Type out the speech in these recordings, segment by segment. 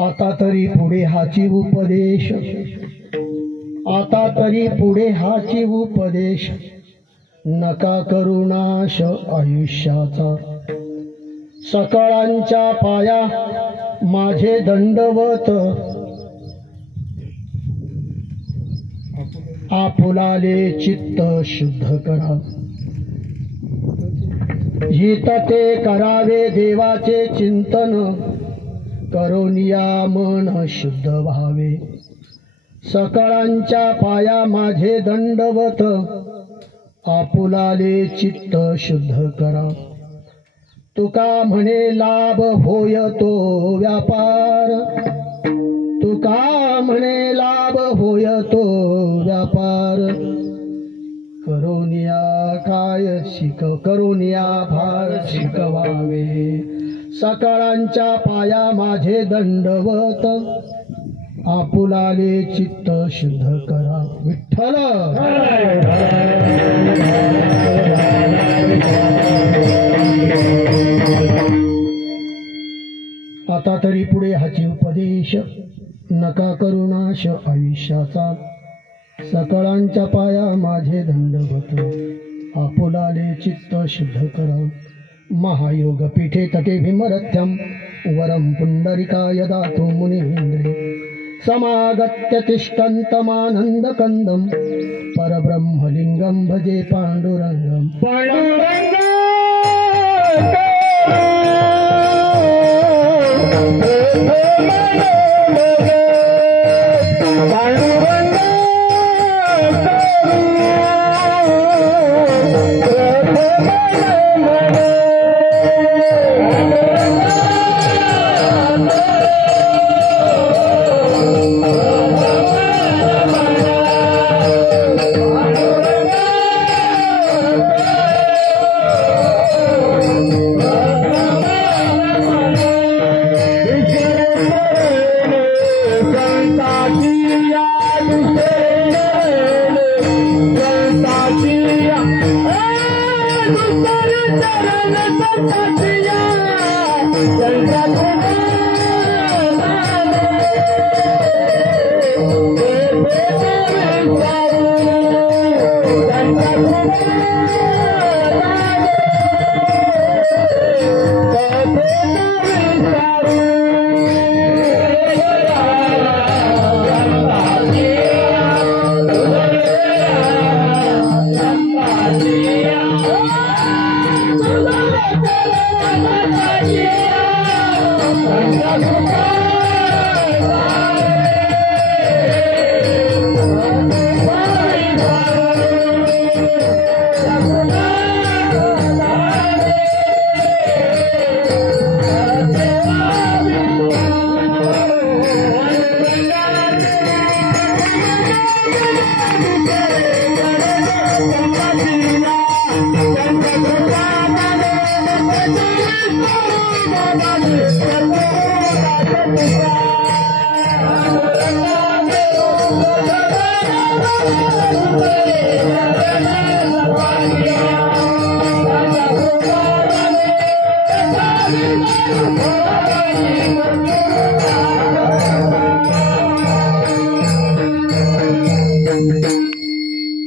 आता तरी पुढे हाची उपदेश, आता तरी पुढे हाची उपदेश, नका करू नाश आयुष्याचा. सकळांच्या पाया माझे दंडवत, आपुलाले चित्त शुद्ध करा. हित ते करावे देवाचे चिंतन, करोनिया मन शुद्ध व्हावे. सकळांच्या पाया माझे दंडवत, आपुलाले चित्त शुद्ध करा. तुका म्हणे लाभ होय तो व्यापार, तुका म्हणे लाभ होय तो व्यापार. करोनिया काय करोनिया भार शिकवावे. सकळांच्या पाया माझे दंडवत, आपुलाले चित्त शुद्ध करा. विठ्ठल. आता तरी पुढे हाची उपदेश, नका करू नाश आयुष्याचा. सकळांच्या पाया माझे दंडवत, आपुलाले चित्त शुद्ध करा. महायोग पीठे तटे भीमरथ्यम, वरम पुंडरिकाय दातु मुनींद्रे. समागत्य तिष्ठन्तमानंद कंदम, परब्रह्मलिंगम भजे पांडुरंगम. पांडुरंग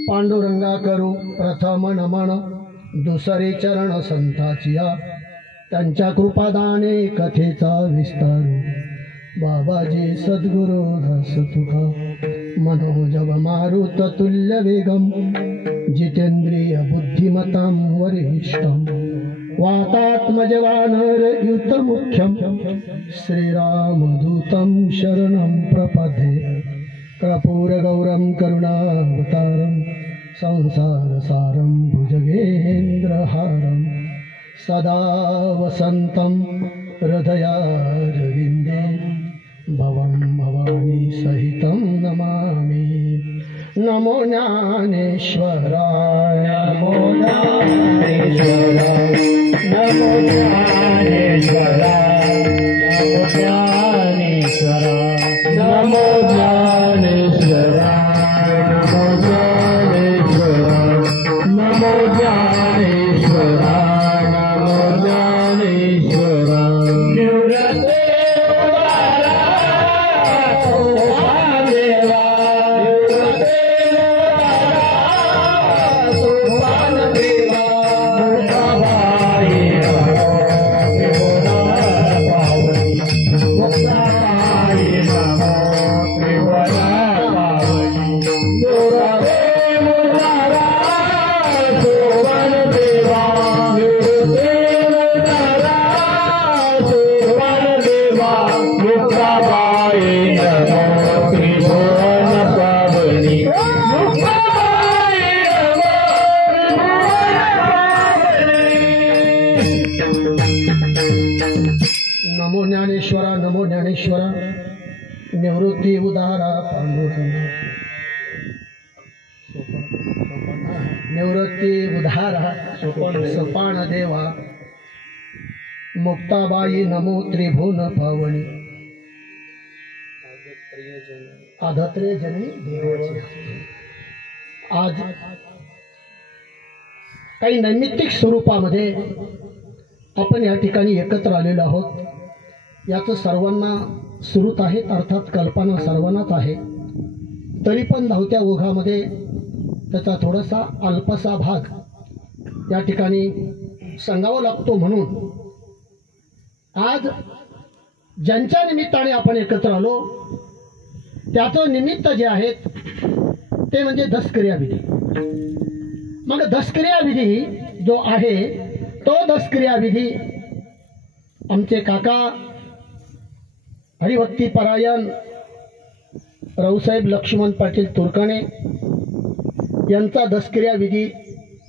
पांडुरंगा करू प्रथम नमन, दुसरे चरण संताचिया. त्यांच्या कृपादाने कथेचा विस्तारू. बाबाजी सद्गुरु दास तुका, मनोजव मारुत तुल्य वेगम. जितेंद्रिय बुद्धिमतां वरिष्ठम, वातात्मजवानर युत मुख्यम. श्रीरामदूतं शरणं प्रपद्ये, कर्पूरगौरं करुणावतारं. संसारसारं भुजगेन्द्रहारं, सदा वसन्तं हृदयारविन्दे. भवं भवानी सहितं नमामि. नमो ज्ञानेश्वराय, नमो ज्ञानेश्वराय, नमो ज्ञानेश्वराय, नमो ज्ञानेश्वराय, नमो ज्ञानेश्वराय, नमो ज्ञानेश्वराय, नमो ज्ञानेश्वराय, नमो ज्ञानेश्वराय. नमो ज्ञानेश्वरा, नमो ज्ञानेश्वरा, निवृत्ती उदारा पांडुरंग, निवृत्ती उदारा सोपान देवा, मुक्ताबाई नमो त्रिभुवन पावनी, आधत्रे जनी देवाची. आज काही नैमित्तिक स्वरूपामध्ये आपण या ठिकाणी एकत्र आलेलो आहोत. याचं सर्वांना सुरूत आहे, अर्थात कल्पना सर्वांनाच आहे. तरी पण धावत्या ओघामध्ये त्याचा थोडासा अल्पसा भाग या ठिकाणी सांगावा लागतो. म्हणून आज ज्यांच्या निमित्ताने आपण एकत्र आलो त्याचं निमित्त जे आहे ते म्हणजे दशक्रियाविधी. मग दशक्रियाविधी जो आहे तो दशक्रियाविधी आमचे काका हरिभक्तीपरायण रावसाहेब लक्ष्मण पाटील तुरकाणे यांचा दशक्रियाविधी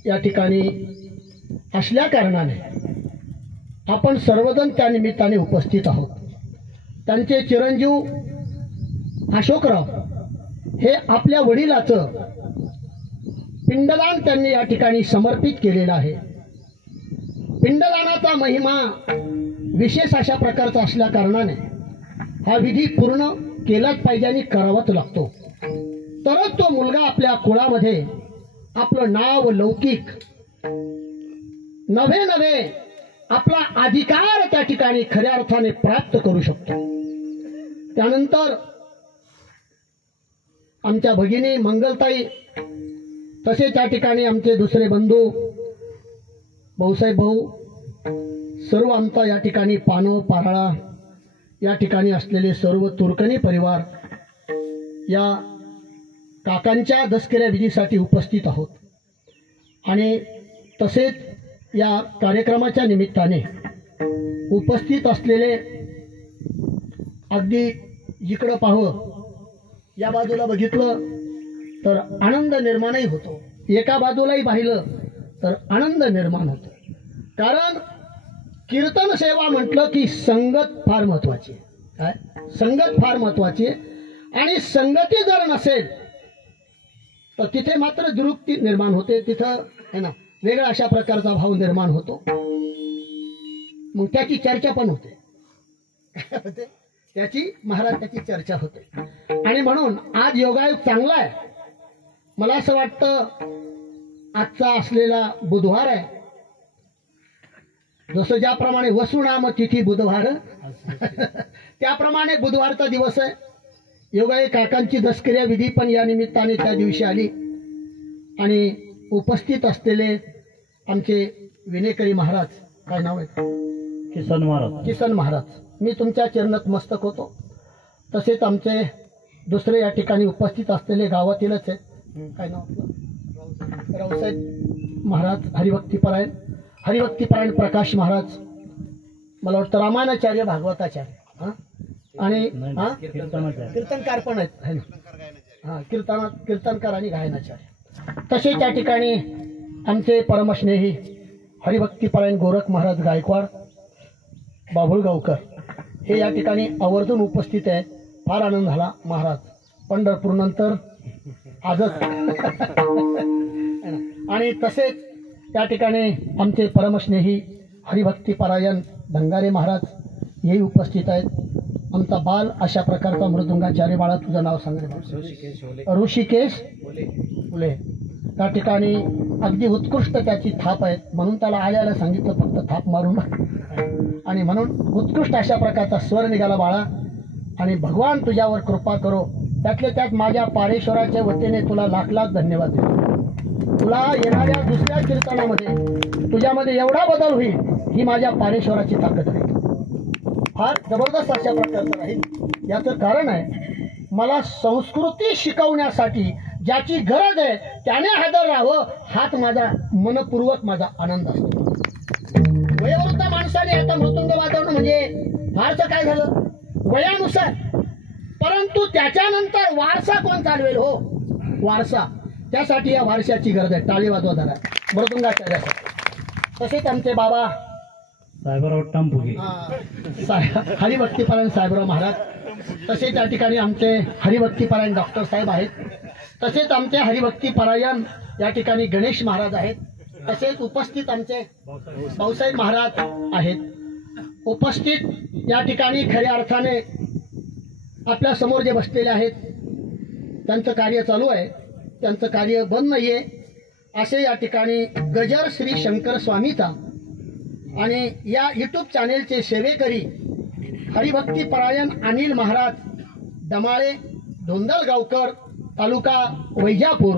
या ठिकाणी असल्या कारणाने आपण सर्वजण त्या निमित्ताने उपस्थित आहोत. त्यांचे चिरंजीव अशोकराव हे आपल्या वडिलाचं पिंडदान त्यांनी या ठिकाणी समर्पित केलेलं आहे. पिंडदानाचा महिमा विशेष अशा प्रकारचा असल्या कारणाने हा विधी पूर्ण केलाच पाहिजे आणि करावाच लागतो. तरच तो मुलगा आपल्या कुळामध्ये आपलं नाव लौकिक नव्हे नव्हे आपला अधिकार त्या ठिकाणी खऱ्या अर्थाने प्राप्त करू शकतो. त्यानंतर आमच्या भगिनी मंगलताई तसेच त्या ठिकाणी आमचे दुसरे बंधू भाऊसाहेब भाऊ सर्व आमचा या ठिकाणी पानो पाराळा या ठिकाणी असलेले सर्व तुर्कणी परिवार या काकांच्या दशक्रिया विधीसाठी उपस्थित आहोत. आणि तसेच या कार्यक्रमाच्या निमित्ताने उपस्थित असलेले अगदी जिकडं पाहावं या बाजूला बघितलं तर आनंद निर्माणही होतो, एका बाजूलाही पाहिलं तर आनंद निर्माण होतो. कारण कीर्तन सेवा म्हटलं की संगत फार महत्वाची आहे. काय संगत फार महत्वाची आहे आणि संगती जर नसेल तर तिथे मात्र दुरुक्ती निर्माण होते. तिथं है ना वेगळा अशा प्रकारचा भाव निर्माण होतो. मग त्याची चर्चा पण होते त्याची चर्चा होते. आणि म्हणून आज योगायोग चांगला आहे. मला असं वाटतं आजचा असलेला बुधवार आहे, जसं ज्याप्रमाणे वसुनाम तिथी बुधवार त्याप्रमाणे बुधवारचा दिवस आहे. योगाई काकांची दशक्रिया विधी पण या निमित्ताने त्या दिवशी आली. आणि उपस्थित असलेले आमचे विनेकरी महाराज, काय नाव आहे, किसन महाराज, मी तुमच्या चरणात मस्तक होतो. तसेच आमचे दुसरे या ठिकाणी उपस्थित असलेले गावातीलच आहेत, काय नाव आपलं, रावसाहेब महाराज हरिभक्तीपरायण प्रकाश महाराज, मला वाटतं रामानाचार्य भागवताचार्य आणि कीर्तनकार पण आहेत. हां कीर्तनकार आणि गायनाचार्य. तसे त्या ठिकाणी आमचे परमस्नेही हरिभक्तीपरायण गोरख महाराज गायकवाड बाभुळगावकर हे या ठिकाणी आवर्जून उपस्थित आहेत. फार आनंद झाला महाराज, पंढरपूर नंतर आजच आणि तसेच त्या ठिकाणी आमचे परमस्नेही हरिभक्तीपरायण धंगारे महाराज हेही उपस्थित आहेत. आमचा बाल अशा प्रकारचा मृदुंगाचार्य, बाळा तुझं नाव सांगणे, ऋषिकेश फुले, त्या ठिकाणी अगदी उत्कृष्ट त्याची थाप आहेत. म्हणून त्याला आल्याला सांगितलं फक्त थाप मारून आणि म्हणून उत्कृष्ट अशा प्रकारचा स्वर निघाला बाळा. आणि भगवान तुझ्यावर कृपा करो. त्यातले त्यात माझ्या पारेश्वराच्या वतीने तुला लाख लाख धन्यवाद देतो. तुला येणाऱ्या दुसऱ्या कीर्तनामध्ये तुझ्यामध्ये एवढा बदल होईल ही माझ्या पारेश्वराची ताकद आहे. फार जबरदस्त अशा प्रकारचं राहील. याचं कारण आहे मला संस्कृती शिकवण्यासाठी ज्याची गरज आहे त्याने हजर राहावं हाच माझा मनपूर्वक माझा आनंद असतो. वयोवृद्ध माणसाने आता मृदुंग वाजवणं म्हणजे फारसं काय झालं वयानुसार, परंतु त्याच्यानंतर वारसा कोण चालवेल हो वारसा, त्यासाठी या वारशाची गरज आहे. टाळी वाजवा जरा मृदुंगाचार्यासाठी. तसेच आमचे बाबा साहेबराव टांबुगे हरिभक्तीपरायण साहेबराव महाराज, तसेच त्या ठिकाणी आमचे हरिभक्तीपरायण डॉक्टर साहेब आहेत. तसेच आमचे हरिभक्तीपरायण या ठिकाणी गणेश महाराज आहेत. तसेच उपस्थित आमचे भाऊसाहेब महाराज आहेत. उपस्थित या ठिकाणी खऱ्या अर्थाने आपल्या समोर जे बसलेले आहेत त्यांचं कार्य चालू आहे, त्यांचं कार्य बंद नाहीये. असे या ठिकाणी गजर श्री शंकर स्वामीचा आणि या यूट्यूब चॅनेलचे सेवेकरी हरिभक्तीपरायण अनिल महाराज डमाळे धोंदलगावकर, तालुका वैजापूर,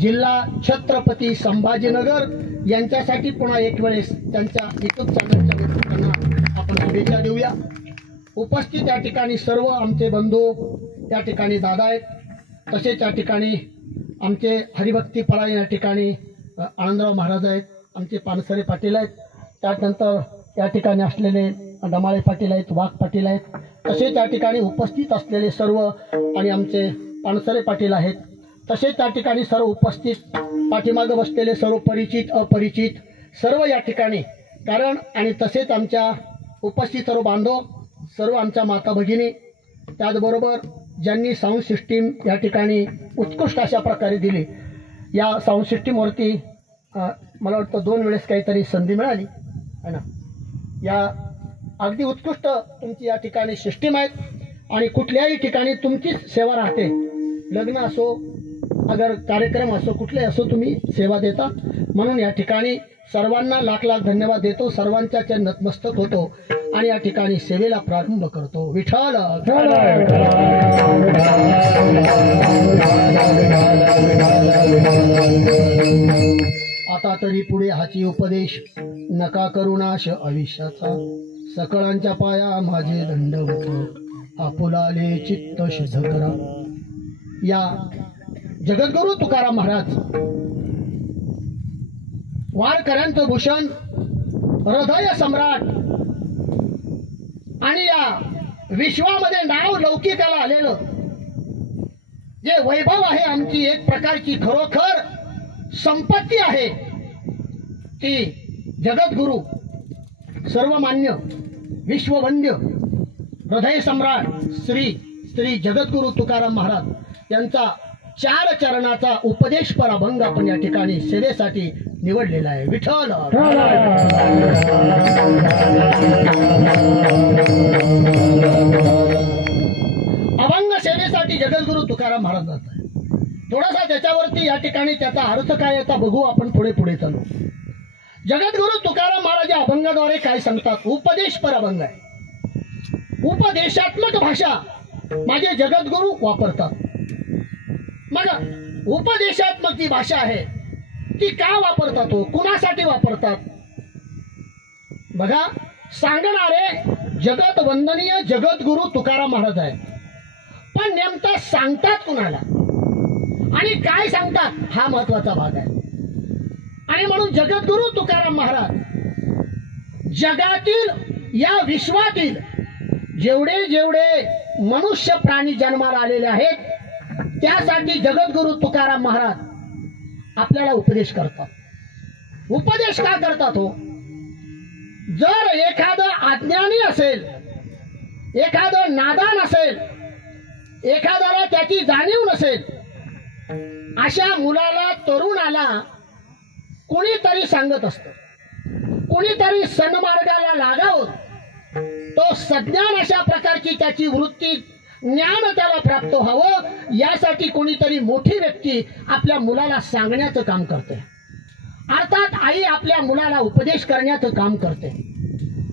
जिल्हा छत्रपती संभाजीनगर यांच्यासाठी पुन्हा एक वेळेस त्यांच्या यूट्यूब चॅनलच्या नेतृत्वानं आपण शुभेच्छा देऊया. उपस्थित या ठिकाणी सर्व आमचे बंधू या ठिकाणी दादा आहेत. तसेच या ठिकाणी आमचे हरिभक्तीपरायण या ठिकाणी आनंदराव महाराज आहेत, आमचे पानसरे पाटील आहेत, त्यानंतर या ठिकाणी असलेले डमाळे पाटील आहेत, वाघ पाटील आहेत. तसेच या ठिकाणी उपस्थित असलेले सर्व आणि आमचे पानसरे पाटील आहेत. तसेच त्या ठिकाणी सर्व उपस्थित पाठीमागं बसलेले सर्व परिचित अपरिचित सर्व या ठिकाणी कारण आणि तसेच आमच्या उपस्थित सर्व बांधव, सर्व आमच्या माता भगिनी, त्याचबरोबर ज्यांनी साऊंड सिस्टीम या ठिकाणी उत्कृष्ट अशा प्रकारे दिली. या साऊंड सिस्टीमवरती मला वाटतं 2 वेळेस काहीतरी संधी मिळाली आहे ना. या अगदी उत्कृष्ट तुमची या ठिकाणी सिस्टीम आहेत आणि कुठल्याही ठिकाणी तुमची सेवा राहते. लग्न असो अगर कार्यक्रम असो कुठले असो तुम्ही सेवा देता. म्हणून या ठिकाणी सर्वांना लाख लाख धन्यवाद देतो. सर्वांच्या नतमस्तक होतो आणि या ठिकाणी सेवेला प्रारंभ करतो. विठ्ठल आता तरी पुढे हाची उपदेश नका करुणाश आयुष्याचा. सकळांच्या पाया माझे दंडवत आपुलाले चित्त शुद्ध करा. या जगद्गुरु तुकाराम महाराज वारकऱ्यांचं भूषण, हृदय सम्राट आणि या विश्वामध्ये नाव लौकिकाला आलेलं जे वैभव आहे, आमची एक प्रकारची खरोखर संपत्ती आहे ती जगद्गुरु सर्वमान्य विश्ववंद्य हृदय सम्राट श्री श्री जगद्गुरु तुकाराम महाराज यांचा 4 चरणाचा उपदेशपर अभंग आपण या ठिकाणी सेवेसाठी निवडलेला आहे. विठ्ठल अभंग सेवेसाठी जगद्गुरु तुकाराम महाराज जात आहे. थोडासा त्याच्यावरती या ठिकाणी त्याचा अर्थ काय याचा बघू आपण पुढे पुढे चालू. जगद्गुरु तुकाराम महाराज या अभंगाद्वारे काय सांगतात. उपदेशपर अभंग आहे. उपदेशात्मक भाषा माझे जगद्गुरु वापरतात. मग उपदेशात्मक जी भाषा आहे ती का वापरतात हो, कुणासाठी वापरतात बघा. सांगणारे जगत वंदनीय जगद्गुरु तुकाराम महाराज आहे, पण नेमका सांगतात कुणाला आणि काय सांगतात हा महत्वाचा भाग आहे. आणि म्हणून जगद्गुरु तुकाराम महाराज जगातील या विश्वातील जेवढे जेवढे मनुष्य प्राणी जन्माला आलेले आहेत त्यासाठी जगद्गुरु तुकाराम महाराज आपल्याला उपदेश करतात. उपदेश का करतात हो. जर एखादं अज्ञानी असेल, एखादं नादान असेल, एखाद्याला त्याची जाणीव नसेल, अशा मुलाला तरुणाला कुणीतरी सांगत असतं, कुणीतरी सन्मार्गाला लागावं. तो सज्ञान अशा प्रकारची त्याची वृत्ती ज्ञान त्याला प्राप्त व्हावं यासाठी कोणीतरी मोठी व्यक्ती आपल्या मुलाला सांगण्याचं काम करते. अर्थात आई आपल्या मुलाला उपदेश करण्याचं काम करते.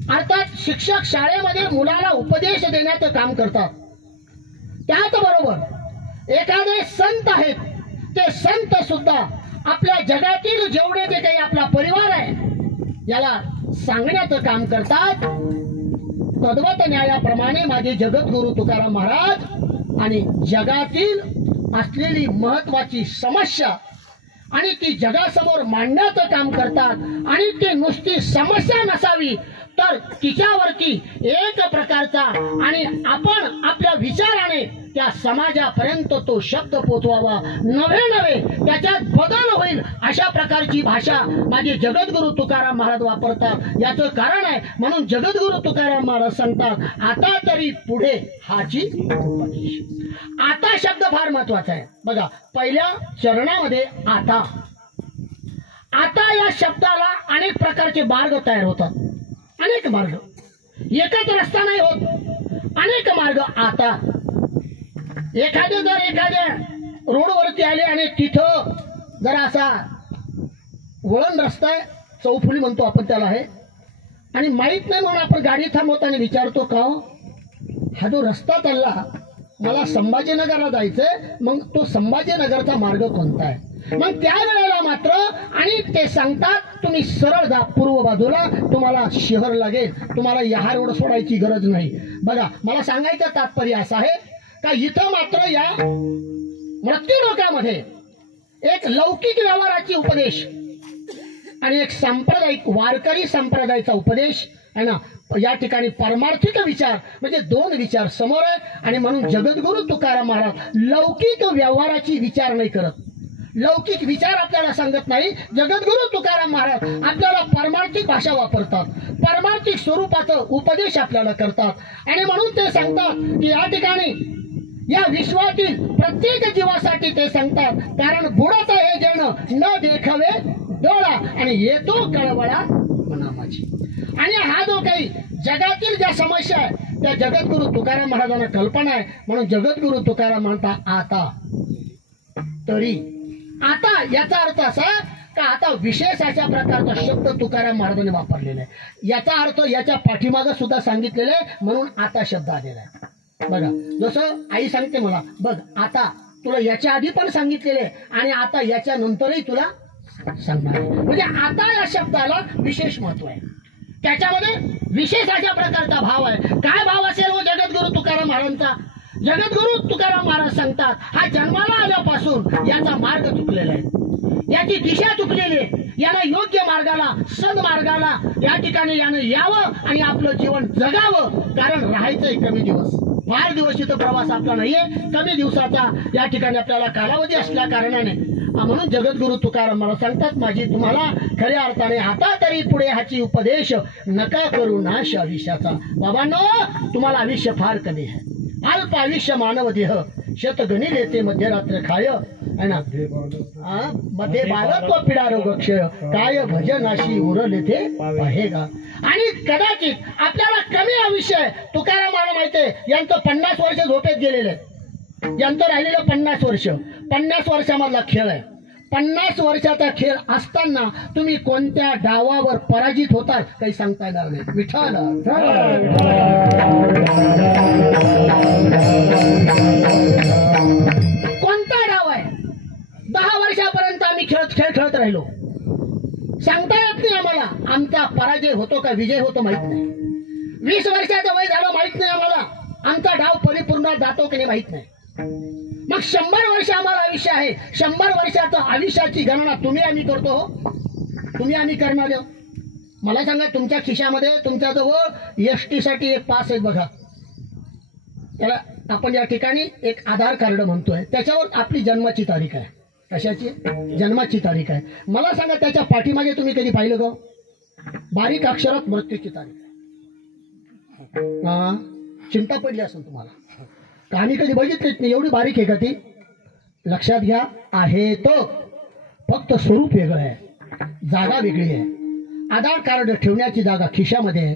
अर्थात शिक्षक शाळेमध्ये मुलाला उपदेश देण्याचं काम करतात. त्याचबरोबर एखादे संत आहेत, ते संत सुद्धा आपल्या जगातील जेवढे जे काही आपला परिवार आहे याला सांगण्याचं काम करतात. तद्वत न्यायाप्रमाणे माझे जगद्गुरु तुकाराम महाराज आणि जगातील असलेली महत्वाची समस्या आणि ती जगासमोर मांडण्याचं काम करतात. आणि ती नुसती समस्या नसावी तर तिच्यावरती एक प्रकारचा आणि आपण आपल्या विचाराने त्या समाजापर्यंत तो शब्द पोचवावा, नवे त्याच्यात बदल होईल अशा प्रकारची भाषा माझे जगद्गुरु तुकाराम महाराज वापरतात. याचं कारण आहे म्हणून जगद्गुरु तुकाराम महाराज सांगतात, आता तरी पुढे हाची उपदेश. आता शब्द फार महत्वाचा आहे. बघा, पहिल्या चरणामध्ये आता या शब्दाला अनेक प्रकारचे मार्ग तयार होतात. अनेक मार्ग, एकच रस्ता नाही होत, अनेक मार्ग. आता एखाद्या रोडवरती आले आणि तिथं जरा असा वळण रस्ता आहे, चौफुली म्हणतो आपण त्याला आहे, आणि माहित नाही म्हणून आपण गाडी थांबवताना विचारतो का हा जो रस्ता चालला मला संभाजीनगरला जायचंय, मग तो संभाजीनगरचा मार्ग कोणता आहे? मग त्यावेळेला मात्र आणि ते सांगतात तुम्ही सरळ जा पूर्व बाजूला, तुम्हाला शहर लागेल, तुम्हाला या रोड सोडायची गरज नाही. बघा, मला सांगायचं तात्पर्य असं आहे का इथं मात्र या मृत्यू लोकामध्ये एक लौकिक व्यवहाराची उपदेश आणि एक सांप्रदायिक वारकरी संप्रदायाचा उपदेश आहे ना. या ठिकाणी परमार्थिक विचार म्हणजे दोन विचार समोर आहे. आणि म्हणून जगद्गुरु तुकाराम महाराज लौकिक व्यवहाराची विचार नाही करत, लौकिक विचार आपल्याला सांगत नाही. जगद्गुरु तुकाराम महाराज आपल्याला परमार्थिक भाषा वापरतात, परमार्थिक स्वरूपाचं उपदेश आपल्याला करतात. आणि म्हणून ते सांगतात की या ठिकाणी या विश्वातील प्रत्येक जीवासाठी ते सांगतात, कारण बुडाचं हे जण न देखावे डोळा आणि येतो कळवळा मना माझी. आणि हा जो काही जगातील ज्या समस्या आहे त्या जगद्गुरु तुकाराम महाराजांना कल्पना आहे. म्हणून जगद्गुरु तुकाराम म्हणतात आता तरी. आता याचा अर्थ असा का आता विशेष अशा प्रकारचा शब्द तुकाराम महाराजांनी वापरलेला आहे. याचा अर्थ याच्या पाठीमागे सुद्धा सांगितलेला आहे, म्हणून आता शब्द आलेला आहे. बघा, जसं आई सांगते मला, बघ आता तुला याच्या आधी पण सांगितलेले आणि आता याच्या नंतरही तुला सांगणार आहे. म्हणजे आता या शब्दाला विशेष महत्व आहे, त्याच्यामध्ये विशेष अशा प्रकारचा भाव आहे. काय भाव असेल हो जगद्गुरु तुकाराम महाराजांचा? जगद्गुरु तुकाराम महाराज सांगतात हा जन्माला आल्यापासून याचा मार्ग चुकलेला आहे, याची दिशा चुकलेली आहे. याला योग्य मार्गाला, सद्मार्गाला या ठिकाणी यानं यावं आणि आपलं जीवन जगावं. कारण राहायचंय कमी दिवस, फार दिवस इथं प्रवास आपला नाहीये, कमी दिवसाचा या ठिकाणी आपल्याला कालावधी असल्या कारणाने म्हणून जगद्गुरु तुकाराम मला सांगतात माझी तुम्हाला खऱ्या अर्थाने आता तरी पुढे हाची उपदेश नका करू नाश आयुष्याचा. बाबांनो, तुम्हाला आयुष्य फार कमी आहे, अल्प आयुष्य मानव देह शतगणी लेते मध्यरात्र खाय है ना, मध्ये बालत्व पिडा रोग क्षय काय भजनाशी उरले ते पाहेगा. आणि कदाचित आपल्याला कमी आयुष्य आहे. तुकारामाला माहिती आहे यांचं 50 वर्ष झोपेत गेलेले, यांचं राहिलेलं 50 वर्ष. 50 वर्षामधला खेळ आहे. 50 वर्षाचा खेळ असताना तुम्ही कोणत्या डावावर पराजित होतात काही सांगता येणार नाही. विठ्ठल कोणता डाव आहे? 10 वर्षापर्यंत आम्ही खेळ खेळत राहिलो, सांगता येत नाही आम्हाला आमचा पराजय होतो का विजय होतो माहित नाही. 20 वर्षाचं वय झालं माहित नाही आम्हाला आमचा डाव परिपूर्ण जातो की नाही माहित नाही. मग 100 वर्ष आम्हाला आयुष्य आहे. 100 वर्षाचं आयुष्याची गणना तुम्ही आम्ही करतो, तुम्ही आम्ही करणार. मला सांगा, तुमच्या खिशामध्ये तुमच्याजवळ एसटी साठी एक पास आहे बघा, त्याला आपण या ठिकाणी एक आधार कार्ड म्हणतोय, त्याच्यावर आपली जन्माची तारीख आहे. कशाची? जन्माची तारीख आहे. मला सांगा त्याच्या पाठीमागे तुम्ही कधी पाहिलं का? बारीक अक्षरात मृत्यूची तारीख आहे. चिंता पडली असेल तुम्हाला, आम्ही कधी बघितलीच नाही. एवढी बारीक आहे का ती? लक्षात घ्या, आहे तो फक्त स्वरूप वेगळं आहे, जागा वेगळी आहे. आधार कार्ड ठेवण्याची जागा खिशामध्ये आहे,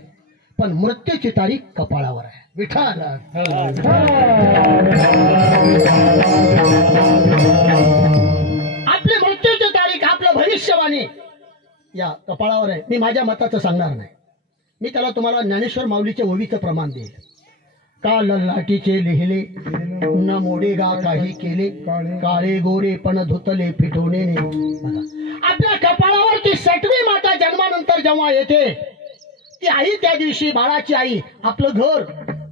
पण मृत्यूची तारीख कपाळावर आहे. विठ्ठल आपली मृत्यूची तारीख, आपलं भविष्यवाणी या कपाळावर आहे. मी माझ्या मताचं सांगणार नाही, मी त्याला तुम्हाला ज्ञानेश्वर माऊलीच्या ओवीचं प्रमाण देईल. का ललाटीचे लिहिले न मोडेगा काही केले, काळे गोरे पण धुतले फिटवणे. आपल्या कपाळावर ती सटवी माता जन्मानंतर जेव्हा येते, ती आई त्या दिवशी, बाळाची आई, आपलं घर,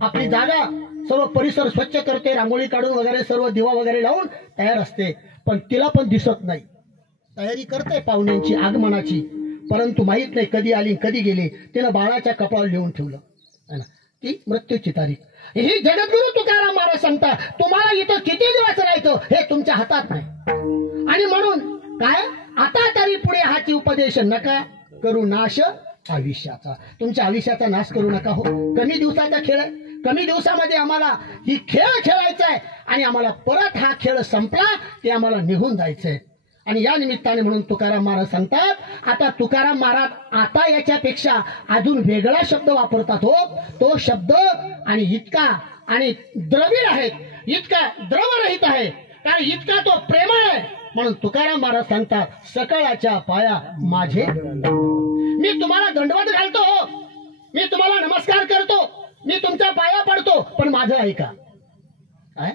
आपली जागा, सर्व परिसर स्वच्छ करते, रांगोळी काढून वगैरे सर्व दिवा वगैरे लावून तयार असते. पण तिला पण दिसत नाही. तयारी करते पाहुण्यांची, आगमनाची, परंतु माहित नाही कधी आली कधी गेली. तिनं बाळाच्या कपाळावर लिहून ठेवलं है ना, ती मृत्यूची तारीख. ही जगद्गुरु तुकाराम महाराज सांगता, तुम्हाला इथं किती दिवस राहायचं हे तुमच्या हातात नाही. आणि म्हणून काय, आता तरी पुढे हाची उपदेश नका करू नाश आयुष्याचा. तुमच्या आयुष्याचा नाश करू नका. हो, कमी दिवसाचा खेळ आहे, कमी दिवसामध्ये आम्हाला ही खेळ खेळायचा आहे आणि आम्हाला परत हा खेळ संपला की आम्हाला निघून जायचंय. आणि या निमित्ताने म्हणून तुकाराम महाराज सांगतात, आता तुकाराम महाराज आता याच्यापेक्षा अजून वेगळा शब्द वापरतात. हो, तो शब्द आणि इतका आणि द्रविड आहे, इतका द्रवरहित आहे, कारण इतका तो प्रेमळ आहे. म्हणून तुकाराम महाराज सांगतात, सकळाच्या पाया माझे, मी तुम्हाला दंडवत घालतो, मी तुम्हाला नमस्कार करतो, मी तुमच्या पाया पडतो, पण माझं ऐका. काय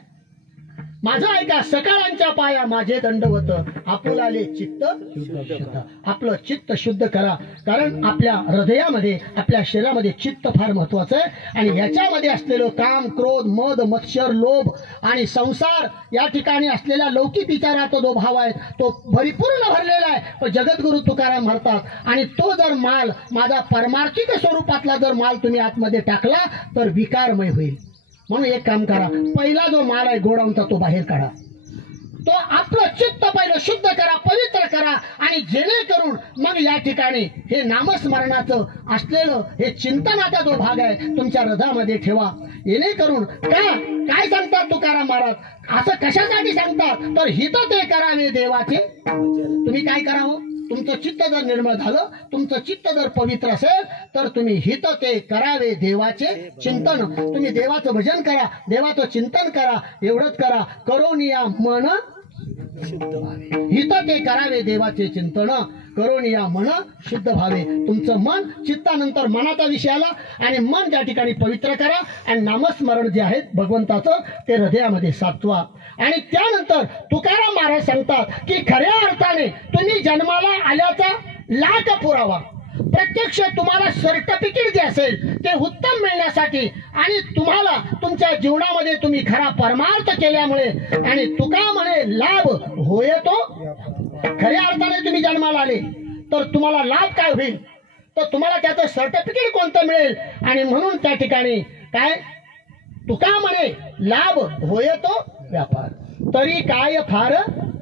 माझं ऐका, सकाळांच्या पाया माझे दंडवत, आपुलाले चित्त शुद्ध. आपलं चित्त शुद्ध करा, कारण आपल्या हृदयामध्ये, आपल्या शरीरामध्ये चित्त फार महत्वाचं आहे. आणि याच्यामध्ये असलेलं काम, क्रोध, मद, मत्सर, लोभ आणि संसार या ठिकाणी असलेला लौकिक विचाराचा जो भाव आहे तो परिपूर्ण भरलेला आहे. पण जगद्गुरु तुकाराम म्हणतात, आणि तो जर माल माझा परमार्थिक स्वरूपातला जर माल तुम्ही आतमध्ये टाकला तर विकारमय होईल. म्हणून एक काम करा, पहिला जो माल आहे गोडाऊनचा तो बाहेर काढा. तो आपलं चित्त पहिलं शुद्ध करा, पवित्र करा, आणि जेणेकरून मग या ठिकाणी हे नामस्मरणाचं असलेलं हे चिंतनाचा जो भाग आहे तुमच्या हृदयामध्ये ठेवा. जेणेकरून काय सांगतात तुकाराम महाराज, असं कशासाठी सांगतात, तर हित ते करावे देवाचे. तुम्ही काय करावं, तुमचं चित्त जर निर्मळ झालं, तुमचं चित्त जर पवित्र असेल तर तुम्ही हित ते करावे देवाचे चिंतन. तुम्ही देवाचं भजन करा, देवाचं चिंतन करा, एवढंच करा. करोनिया मन शुद्ध व्हावे, हित ते करावे देवाचे चिंतन, करोनिया मन शुद्ध व्हावे. तुमचं मन, चित्तानंतर मनाचा विषय आला, आणि मन त्या ठिकाणी पवित्र करा, आणि नामस्मरण जे आहे भगवंताचं ते हृदयामध्ये साचवा. आणि त्यानंतर तुकाराम महाराज सांगतात की खऱ्या अर्थाने तुम्ही जन्माला आल्याचा लाख पुरावा, प्रत्यक्ष तुम्हाला सर्टिफिकेट जे असेल ते उत्तम मिळण्यासाठी, आणि तुम्हाला तुमच्या जीवनामध्ये तुम्ही खरा परमार्थ केल्यामुळे, आणि तुका म्हणे लाभ होय तो. खऱ्या अर्थाने तुम्ही जन्माला आले तर तुम्हाला लाभ काय होईल, तर तुम्हाला त्याचं सर्टिफिकेट कोणतं मिळेल. आणि म्हणून त्या ठिकाणी काय, तुका म्हणे लाभ होय तो व्यापार, तरी काय फार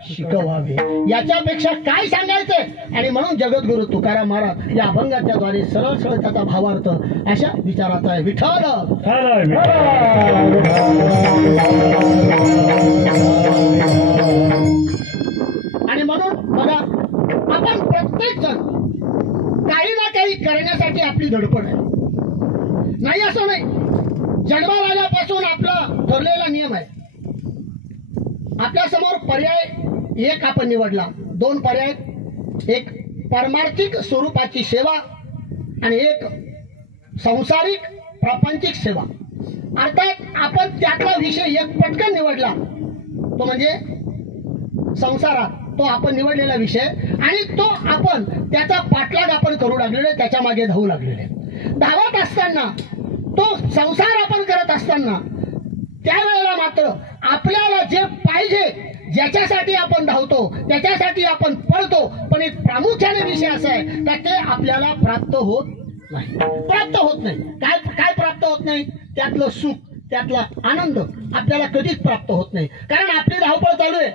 शिकवावे. याच्यापेक्षा काय सांगायचं. आणि म्हणून जगद्गुरु तुकाराम महाराज या अभंगाच्या द्वारे सरळ सरळ त्याचा भावार्थ अशा विचाराचा आहे. विठ्ठल. आणि म्हणून बघा, आपण प्रत्येक जण काही ना काही करण्यासाठी आपली धडपड आहे. नाही असं नाही, जन्माला आल्यापासून आपला ठरलेला नियम आहे. आपल्या समोर पर्याय एक आपण निवडला, दोन पर्याय, एक पारमार्थिक स्वरूपाची सेवा आणि एक सांसारिक प्रापंचिक सेवा. अर्थात आपण त्यातला विषय एक पटकन निवडला, तो म्हणजे संसारात, तो आपण निवडलेला विषय, आणि तो आपण त्याचा पाठलाग आपण करू लागलेले, त्याच्या मागे धावू लागलेले. धावत असताना, तो संसार आपण करत असताना, त्यावेळेला मात्र आपल्याला जे पाहिजे, ज्याच्यासाठी आपण धावतो, त्याच्यासाठी आपण पळतो, पण एक प्रामुख्याने विषय असा आहे का ते आपल्याला प्राप्त होत नाही. काय प्राप्त होत नाही, त्यातलं सुख, त्यातला आनंद आपल्याला कधीच प्राप्त होत नाही. कारण आपली धावपळ चालू आहे.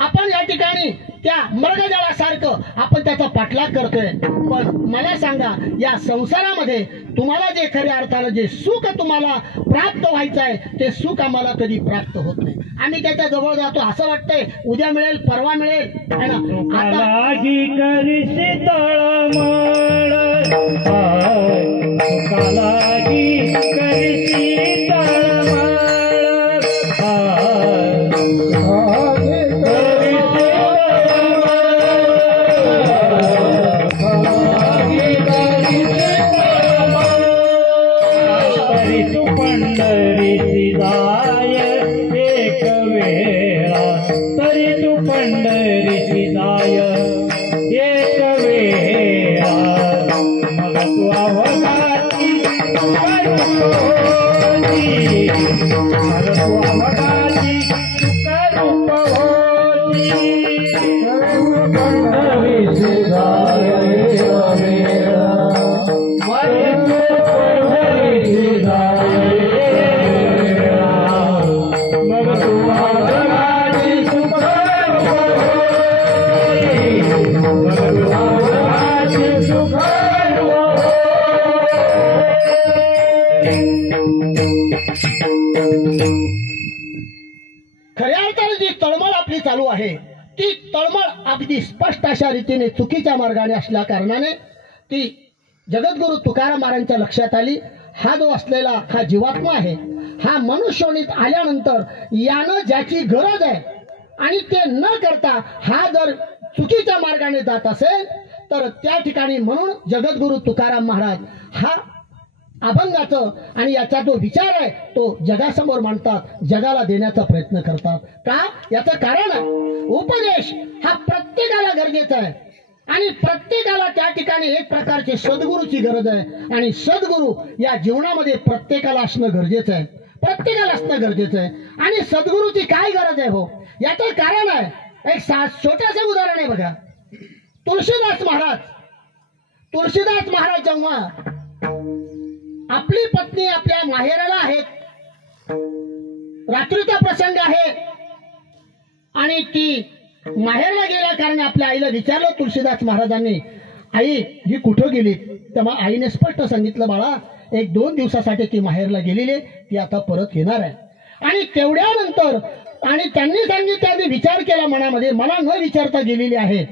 आपण या ठिकाणी त्या मृगजळासारखं आपण त्याचा पाठलाग करतोय. पण मला सांगा, या संसारामध्ये तुम्हाला जे खऱ्या अर्थानं जे सुख तुम्हाला प्राप्त व्हायचं आहे ते सुख आम्हाला कधी प्राप्त होत नाही. आम्ही त्याच्या जवळ जातो, असं वाटतंय उद्या मिळेल, परवा मिळेल, है ना. तरी तू पंढरीची जाय एक वेळा, तरी तू पंढरीची जाय एक वेळा, मग तू अवघाती करूपवती, मग तू अवघाती करूपवती. पंढरीची जाय एक वेळा, पंढरीची जाय एक वेळा, मग तू अवघाती सुखरूपवती, मग तू अवघाती सुखरूपवती. खऱ्या अर्थाने जी तळमळ आपली चालू आहे ती तळमळ अगदी स्पष्ट अशा रीतीने चुकीच्या मार्गाने असल्या कारणाने ती जगद्गुरु तुकाराम महाराजांच्या लक्षात आली. हा जो असलेला हा जीवात्मा आहे, हा मनुष्योनीत आल्यानंतर यानं ज्याची गरज आहे आणि ते न करता हा जर चुकीच्या मार्गाने जात असेल तर त्या ठिकाणी म्हणून जगद्गुरु तुकाराम महाराज हा अभंगाचं आणि याचा जो विचार आहे तो जगासमोर मांडतात, जगाला देण्याचा प्रयत्न करतात. का? याचं कारण आहे उपदेश हा प्रत्येकाला गरजेचा आहे आणि प्रत्येकाला त्या ठिकाणी एक प्रकारची सद्गुरूची गरज आहे आणि सद्गुरू या जीवनामध्ये प्रत्येकाला असणं गरजेचं आहे, प्रत्येकाला असणं गरजेचं आहे. आणि सद्गुरूची काय गरज आहे हो, याचं कारण आहे एक छोटंसं उदाहरण आहे बघा. तुळशीदास महाराज जेव्हा आपली पत्नी आपल्या माहेराला आहेत, रात्रीचा प्रसंग आहे आणि ती माहेरला गेल्या कारण आपल्या आईला विचारलं तुळशीदास महाराजांनी, आई ही कुठं गेली? तेव्हा आईने स्पष्ट सांगितलं, बाळा 1-2 दिवसासाठी ती माहेरला गेलेली, ती आता परत येणार आहे. आणि तेवढ्यानंतर आणि त्यांनी सांगितलं, विचार केला मनामध्ये, मला न विचारता गेलेली आहे,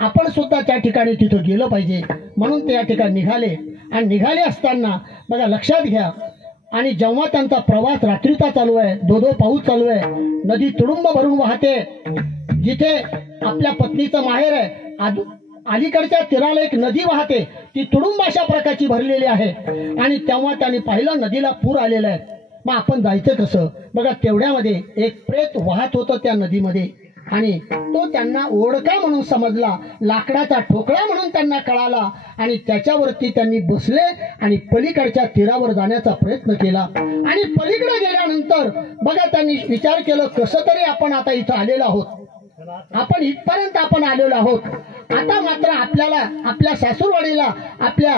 आपण सुद्धा त्या ठिकाणी तिथं गेलं पाहिजे. म्हणून ते या ठिकाणी निघाले आणि निघाले असताना बघा लक्षात घ्या, आणि जेव्हा त्यांचा प्रवास रात्रीचा चालू आहे, धो पाऊस चालू आहे, नदी तुडुंब भरून वाहते, जिथे आपल्या पत्नीचं माहेर आहे अलीकडच्या तीराला एक नदी वाहते, ती तुडुंब अशा प्रकारची भरलेली आहे. आणि तेव्हा त्यांनी पाहिलं नदीला पूर आलेला आहे, मग आपण जायचं कसं? बघा तेवढ्यामध्ये एक प्रेत वाहत होतं त्या नदीमध्ये आणि तो त्यांना ओढका म्हणून समजला, लाकडाचा ठोकळा म्हणून त्यांना कळाला आणि त्याच्यावरती त्यांनी बसले आणि पलीकडच्या तीरावर जाण्याचा प्रयत्न केला. आणि पलीकडे गेल्यानंतर बघा त्यांनी विचार केलं, कसं तरी आपण आता इथं आलेलो आहोत, आपण इथपर्यंत आपण आलेलो आहोत, आता मात्र आपल्याला आपल्या सासूरवाडीला आपल्या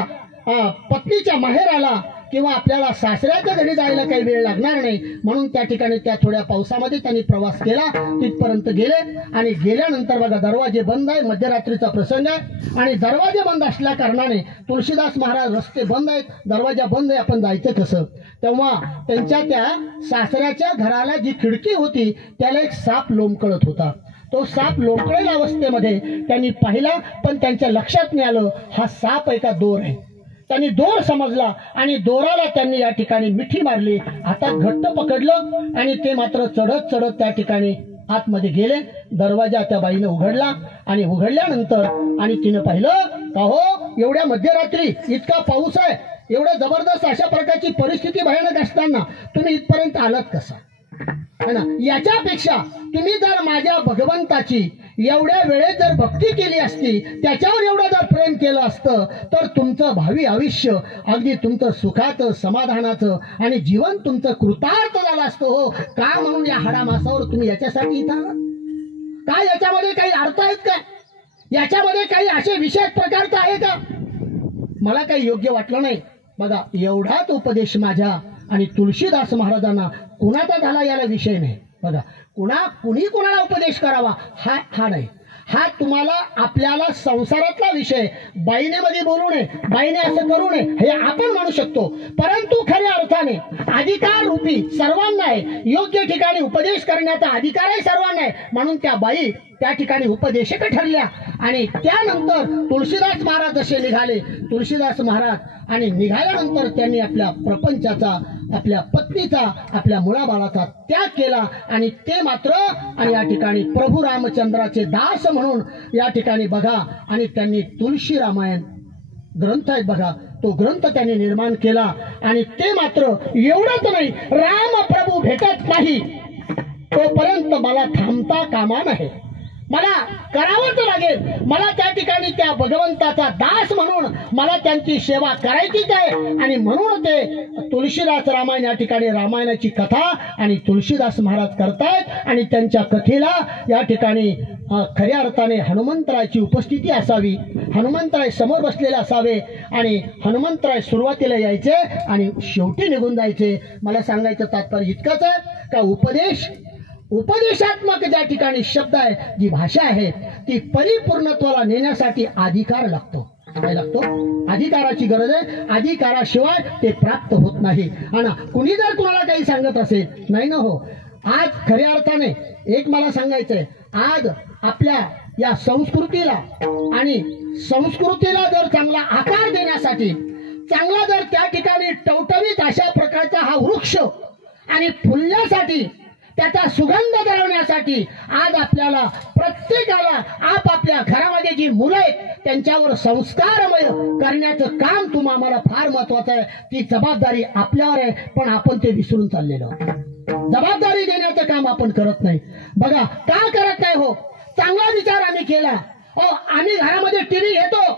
पत्नीच्या माहेराला किंवा आपल्याला सासऱ्याच्या घरी जायला काही वेळ लागणार नाही. म्हणून त्या ठिकाणी त्या थोड्या पावसामध्ये त्यांनी प्रवास केला, तिथपर्यंत गेले आणि गेल्यानंतर बघा दरवाजे बंद आहे, मध्यरात्रीचा प्रसंग आहे आणि दरवाजे बंद असल्या कारणाने तुळशीदास महाराज रस्ते बंद आहेत, दरवाजा बंद आहे, आपण जायचं कसं? तेव्हा त्यांच्या त्या सासऱ्याच्या घराला जी खिडकी होती त्याला एक साप लोंबकळत होता. तो साप लोंबकळेल्या अवस्थेमध्ये त्यांनी पाहिला, पण त्यांच्या लक्षात नाही आलं हा साप आहे का दोर आहे. त्यांनी दोर समजला आणि दोराला त्यांनी या ठिकाणी मिठी मारली, हातात घट्ट पकडलं आणि ते मात्र चढत चढत त्या ठिकाणी आतमध्ये गेले. दरवाजा त्या बाईने उघडला आणि उघडल्यानंतर आणि तिनं पाहिलं का हो एवढ्या मध्यरात्री इतका पाऊस आहे, एवढं जबरदस्त अशा प्रकारची परिस्थिती भयानक असताना तुम्ही इथपर्यंत आलात कसा? है ना, याच्यापेक्षा तुम्ही जर माझ्या भगवंताची एवढ्या वेळेत जर भक्ती केली असती, त्याच्यावर एवढं जर प्रेम केलं असतं तर तुमचं भावी आयुष्य अगदी तुमचं सुखाचं समाधानाचं आणि जीवन तुमचं कृतार्थ झालं असतं हो. का म्हणून या हाडामासावर तुम्ही याच्यासाठी इथं आलात? काय याच्यामध्ये काही अर्थ आहेत का? याच्यामध्ये काही असे विशेष प्रकारचं आहे का? मला काही योग्य वाटलं नाही. बघा एवढाच उपदेश माझ्या आणि तुळशीदास महाराजांना कुणाचा झाला याला विषय नाही. बघा कुणी कुणाला उपदेश करावा हा नाही, हा तुम्हाला आपल्याला संसारातला विषय. बाईने मध्ये बोलू नये, बाईने असं करू नये हे आपण म्हणू शकतो, परंतु खऱ्या अर्थाने अधिकार रूपी सर्वांना आहे, योग्य ठिकाणी उपदेश करण्याचा अधिकारही सर्वांना आहे. म्हणून त्या बाई त्या ठिकाणी उपदेशक ठरल्या आणि त्यानंतर तुळशीदास महाराज जसे निघाले, तुळशीदास महाराज आणि निघाल्यानंतर त्यांनी आपल्या प्रपंचाचा, आपल्या पत्नीचा, आपल्या मुलाबाळाचा त्याग केला आणि ते मात्र आणि या ठिकाणी प्रभू रामचंद्राचे दास म्हणून या ठिकाणी बघा आणि त्यांनी तुळशी रामायण ग्रंथ आहेत बघा, तो ग्रंथ त्यांनी निर्माण केला. आणि ते मात्र एवढंच नाही, राम प्रभू भेटत नाही तोपर्यंत मला थांबता कामा नये. मला करावंच लागेल. मला त्या ठिकाणी त्या भगवंताचा दास म्हणून मला त्यांची सेवा करायचीच आहे. आणि म्हणून ते तुळशीदास रामायण या ठिकाणी रामायणाची कथा आणि तुळशीदास महाराज करतायत. आणि त्यांच्या कथेला या ठिकाणी खऱ्या अर्थाने हनुमंतरायाची उपस्थिती असावी, हनुमंतराय समोर बसलेले असावे आणि हनुमंतराय सुरुवातीला यायचे आणि शेवटी निघून जायचे. मला सांगायचं तात्पर्य इतकंच आहे का उपदेशात्मक ज्या ठिकाणी शब्द आहे, जी भाषा आहे, ती परिपूर्णत्वाला नेण्यासाठी अधिकार लागतो. काय लागतो? अधिकाराची गरज आहे. अधिकाराशिवाय ते प्राप्त होत नाही. आणि कुणी जर कुणाला काही सांगत असेल, नाही ना हो, आज खऱ्या अर्थाने एक मला सांगायचंय, आज आपल्या या संस्कृतीला आणि संस्कृतीला जर चांगला आकार देण्यासाठी, चांगला जर त्या ठिकाणी टवटवीत अशा प्रकारचा हा वृक्ष आणि फुलण्यासाठी, त्याचा सुगंध दरवण्यासाठी आज आपल्याला प्रत्येकाला आपापल्या घरामध्ये जी मुलं आहेत त्यांच्यावर संस्कारमय करण्याचं काम आम्हाला फार महत्वाचं आहे. ती जबाबदारी आपल्यावर आहे, पण आपण ते विसरून चाललेलो. जबाबदारी देण्याचं काम आपण करत नाही. बघा का करत नाही हो? चांगला विचार आम्ही केला. आम्ही घरामध्ये टीव्ही घेतो,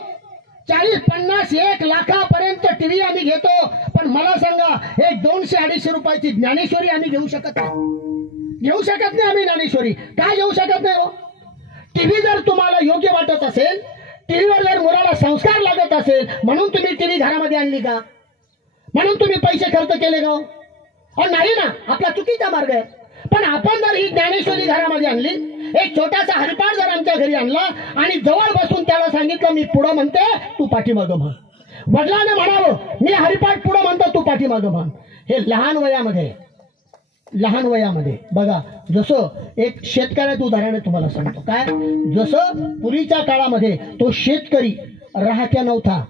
40-50 1 लाखापर्यंत टीव्ही आम्ही घेतो. पण मला सांगा, हे 200-250 रुपयाची ज्ञानेश्वरी आम्ही घेऊ शकत नाही आम्ही ज्ञानेश्वरी. काय घेऊ शकत नाही हो? टीव्ही जर तुम्हाला योग्य वाटत असेल, टीव्हीवर जर मुलाला संस्कार लागत असेल, म्हणून तुम्ही टीव्ही घरामध्ये आणली का? म्हणून तुम्ही पैसे खर्च केले का? नाही ना, आपला चुकीचा मार्ग आहे. पण आपण जर ही ज्ञानेश्वरी घरामध्ये आणली, एक छोटासा हरिपाठ जर आमच्या घरी आणला आणि जवळ बसून त्याला सांगितलं, मी पुढं म्हणते तू पाठीमागं म्हण. वडिलांनी म्हणावं, मी हरिपाठ पुढं म्हणतो तू पाठीमागं म्हण. हे लहान वयामध्ये बघा, जसं एक शेतकऱ्याचं उदाहरण तुम्हाला सांगतो. काय? जसं पूर्वीच्या काळामध्ये तो शेतकरी राहत्या नव्हता,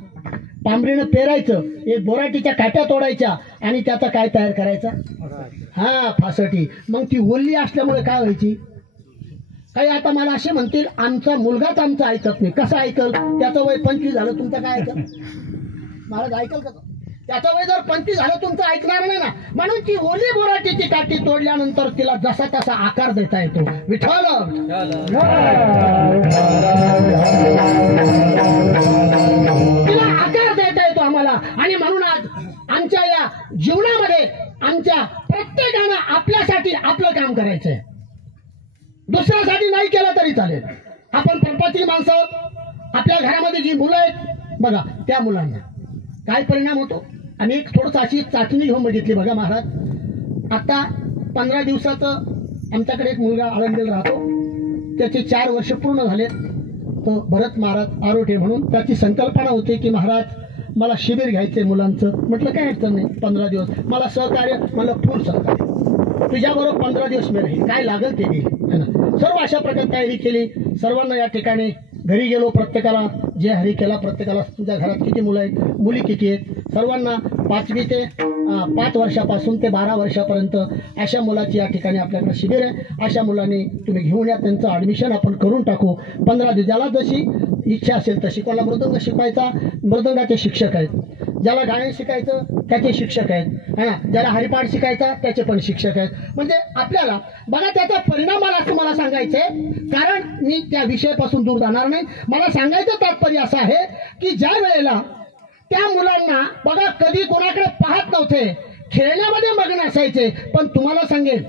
पांबरीनं पेरायचं, एक बोराटीच्या काट्या तोडायच्या आणि त्याचा काय तयार करायचा? फासटी. मग ती ओल्ली असल्यामुळे काय व्हायची? काही आता मला असे म्हणतील, आमचा मुलगाच आमचं ऐकत नाही. कसं ऐकल? त्याचं वय 25 झालं, तुमचं काय ऐकल? महाराज ऐकल का? त्याचं वय जर 25 झालं, तुमचं ऐकणार नाही ना. म्हणून ती ओली बोराटीची काठी तोडल्यानंतर तिला जसा तसा आकार देता येतो. विठ्ठल तिला आकार देता येतो आम्हाला. आणि म्हणून आज आमच्या या जीवनामध्ये आमच्या प्रत्येकानं आपल्यासाठी आपलं काम करायचंय. दुसऱ्यासाठी नाही केलं तरी चालेल. आपण परपाची माणसं आहोत. आपल्या घरामध्ये जी मुलं आहेत बघा, त्या मुलांना काय परिणाम होतो? आम्ही एक थोडंसं अशी चाचणी घेऊन बघितली. बघा महाराज, आता 15 दिवसाचं आमच्याकडे एक मुलगा आळंदीला राहतो. त्याचे 4 वर्ष पूर्ण झाले. तो भरत महाराज आरोटे म्हणून त्याची संकल्पना होती की महाराज मला शिबिर घ्यायचंय मुलांचं. म्हटलं काय अडचण नाही, 15 दिवस मला सहकार्य, मला फुल सहकार्य, तुझ्याबरोबर 15 दिवस मी राहील, काय लागेल ते देईल. सर्व अशा प्रकारे तयारी केली. सर्वांना या ठिकाणी घरी गेलो, प्रत्येकाला जे हरी केला, प्रत्येकाला तुमच्या घरात किती मुलं आहेत, मुली किती आहेत, सर्वांना 5वी ते 5 वर्षापासून ते 12 वर्षापर्यंत अशा मुलाची या ठिकाणी आपल्याकडे शिबिर आहे. अशा मुलांनी तुम्ही घेऊन या, त्यांचं ॲडमिशन आपण करून टाकू. 15 दिवस ज्याला जशी इच्छा असेल तशी. कोणाला मृदंग शिकवायचा, मृदंगाचे शिक्षक आहेत. ज्याला गाणं शिकायचं त्याचे शिक्षक आहेत. ज्याला हरिपाठ शिकायचा त्याचे पण शिक्षक आहेत. म्हणजे आपल्याला बघा त्याचा परिणाम मला तुम्हाला सांगायचंय, कारण मी त्या विषयापासून दूर जाणार नाही. मला सांगायचं तात्पर्य असं आहे की ज्या वेळेला त्या मुलांना बघा कधी कोणाकडे पाहत नव्हते, खेळण्यामध्ये मग्न असायचे. पण तुम्हाला सांगेल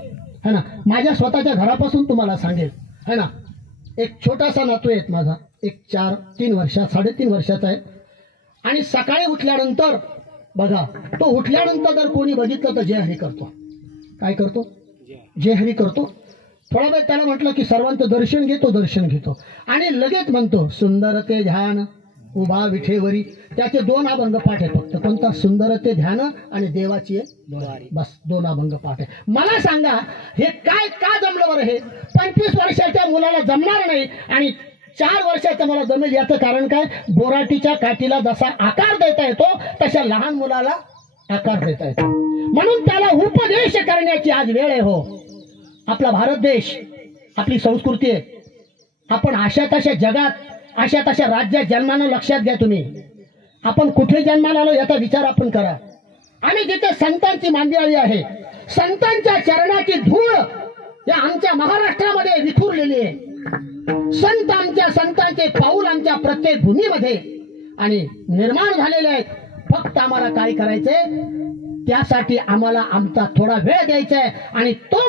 है ना, माझ्या स्वतःच्या घरापासून तुम्हाला सांगेल है ना, एक छोटासा नातू आहे माझा, एक 3.5 वर्षाचा आहे. आणि सकाळी उठल्यानंतर बघा, तो उठल्यानंतर जर कोणी बघितलं तर जय हरी करतो. काय करतो? जय हरी करतो. थोडा वेळ त्याला म्हटलं की सर्वांचं दर्शन घेतो आणि लगेच म्हणतो सुंदर ते ध्यान उभा विठेवरी. त्याचे 2 अभंग पाठ आहे फक्त. कोणता? सुंदर ते ध्यान आणि देवाची बस 2 अभंग पाठ आहे. मला सांगा हे काय का जमलं बरं? हे 25 वर्षाच्या मुलाला जमणार नाही आणि 4 वर्षाचं मला जमेल. याचं कारण काय? बोराटीच्या काठीला जसा आकार देता येतो तशा लहान मुलाला आकार देता येतो. म्हणून त्याला उपदेश करण्याची आज वेळ आहे. हो, आपला भारत देश, आपली संस्कृती आहे. आपण अशा तशा जगात, अशा तशा राज्यात जन्मानं लक्षात घ्या तुम्ही, आपण कुठे जन्माला आलो याचा विचार आपण करा. आम्ही जिथे संतांची मांदियाळी आहे, संतांच्या चरणाची धूळ या आमच्या महाराष्ट्रामध्ये विखुरलेली आहे. संतांचे पाऊल आमच्या प्रत्येक भूमीमध्ये आणि निर्माण झालेले आहेत. फक्त आम्हाला काय करायचंय, त्यासाठी आम्हाला आमचा थोडा वेळ द्यायचा आहे. आणि तो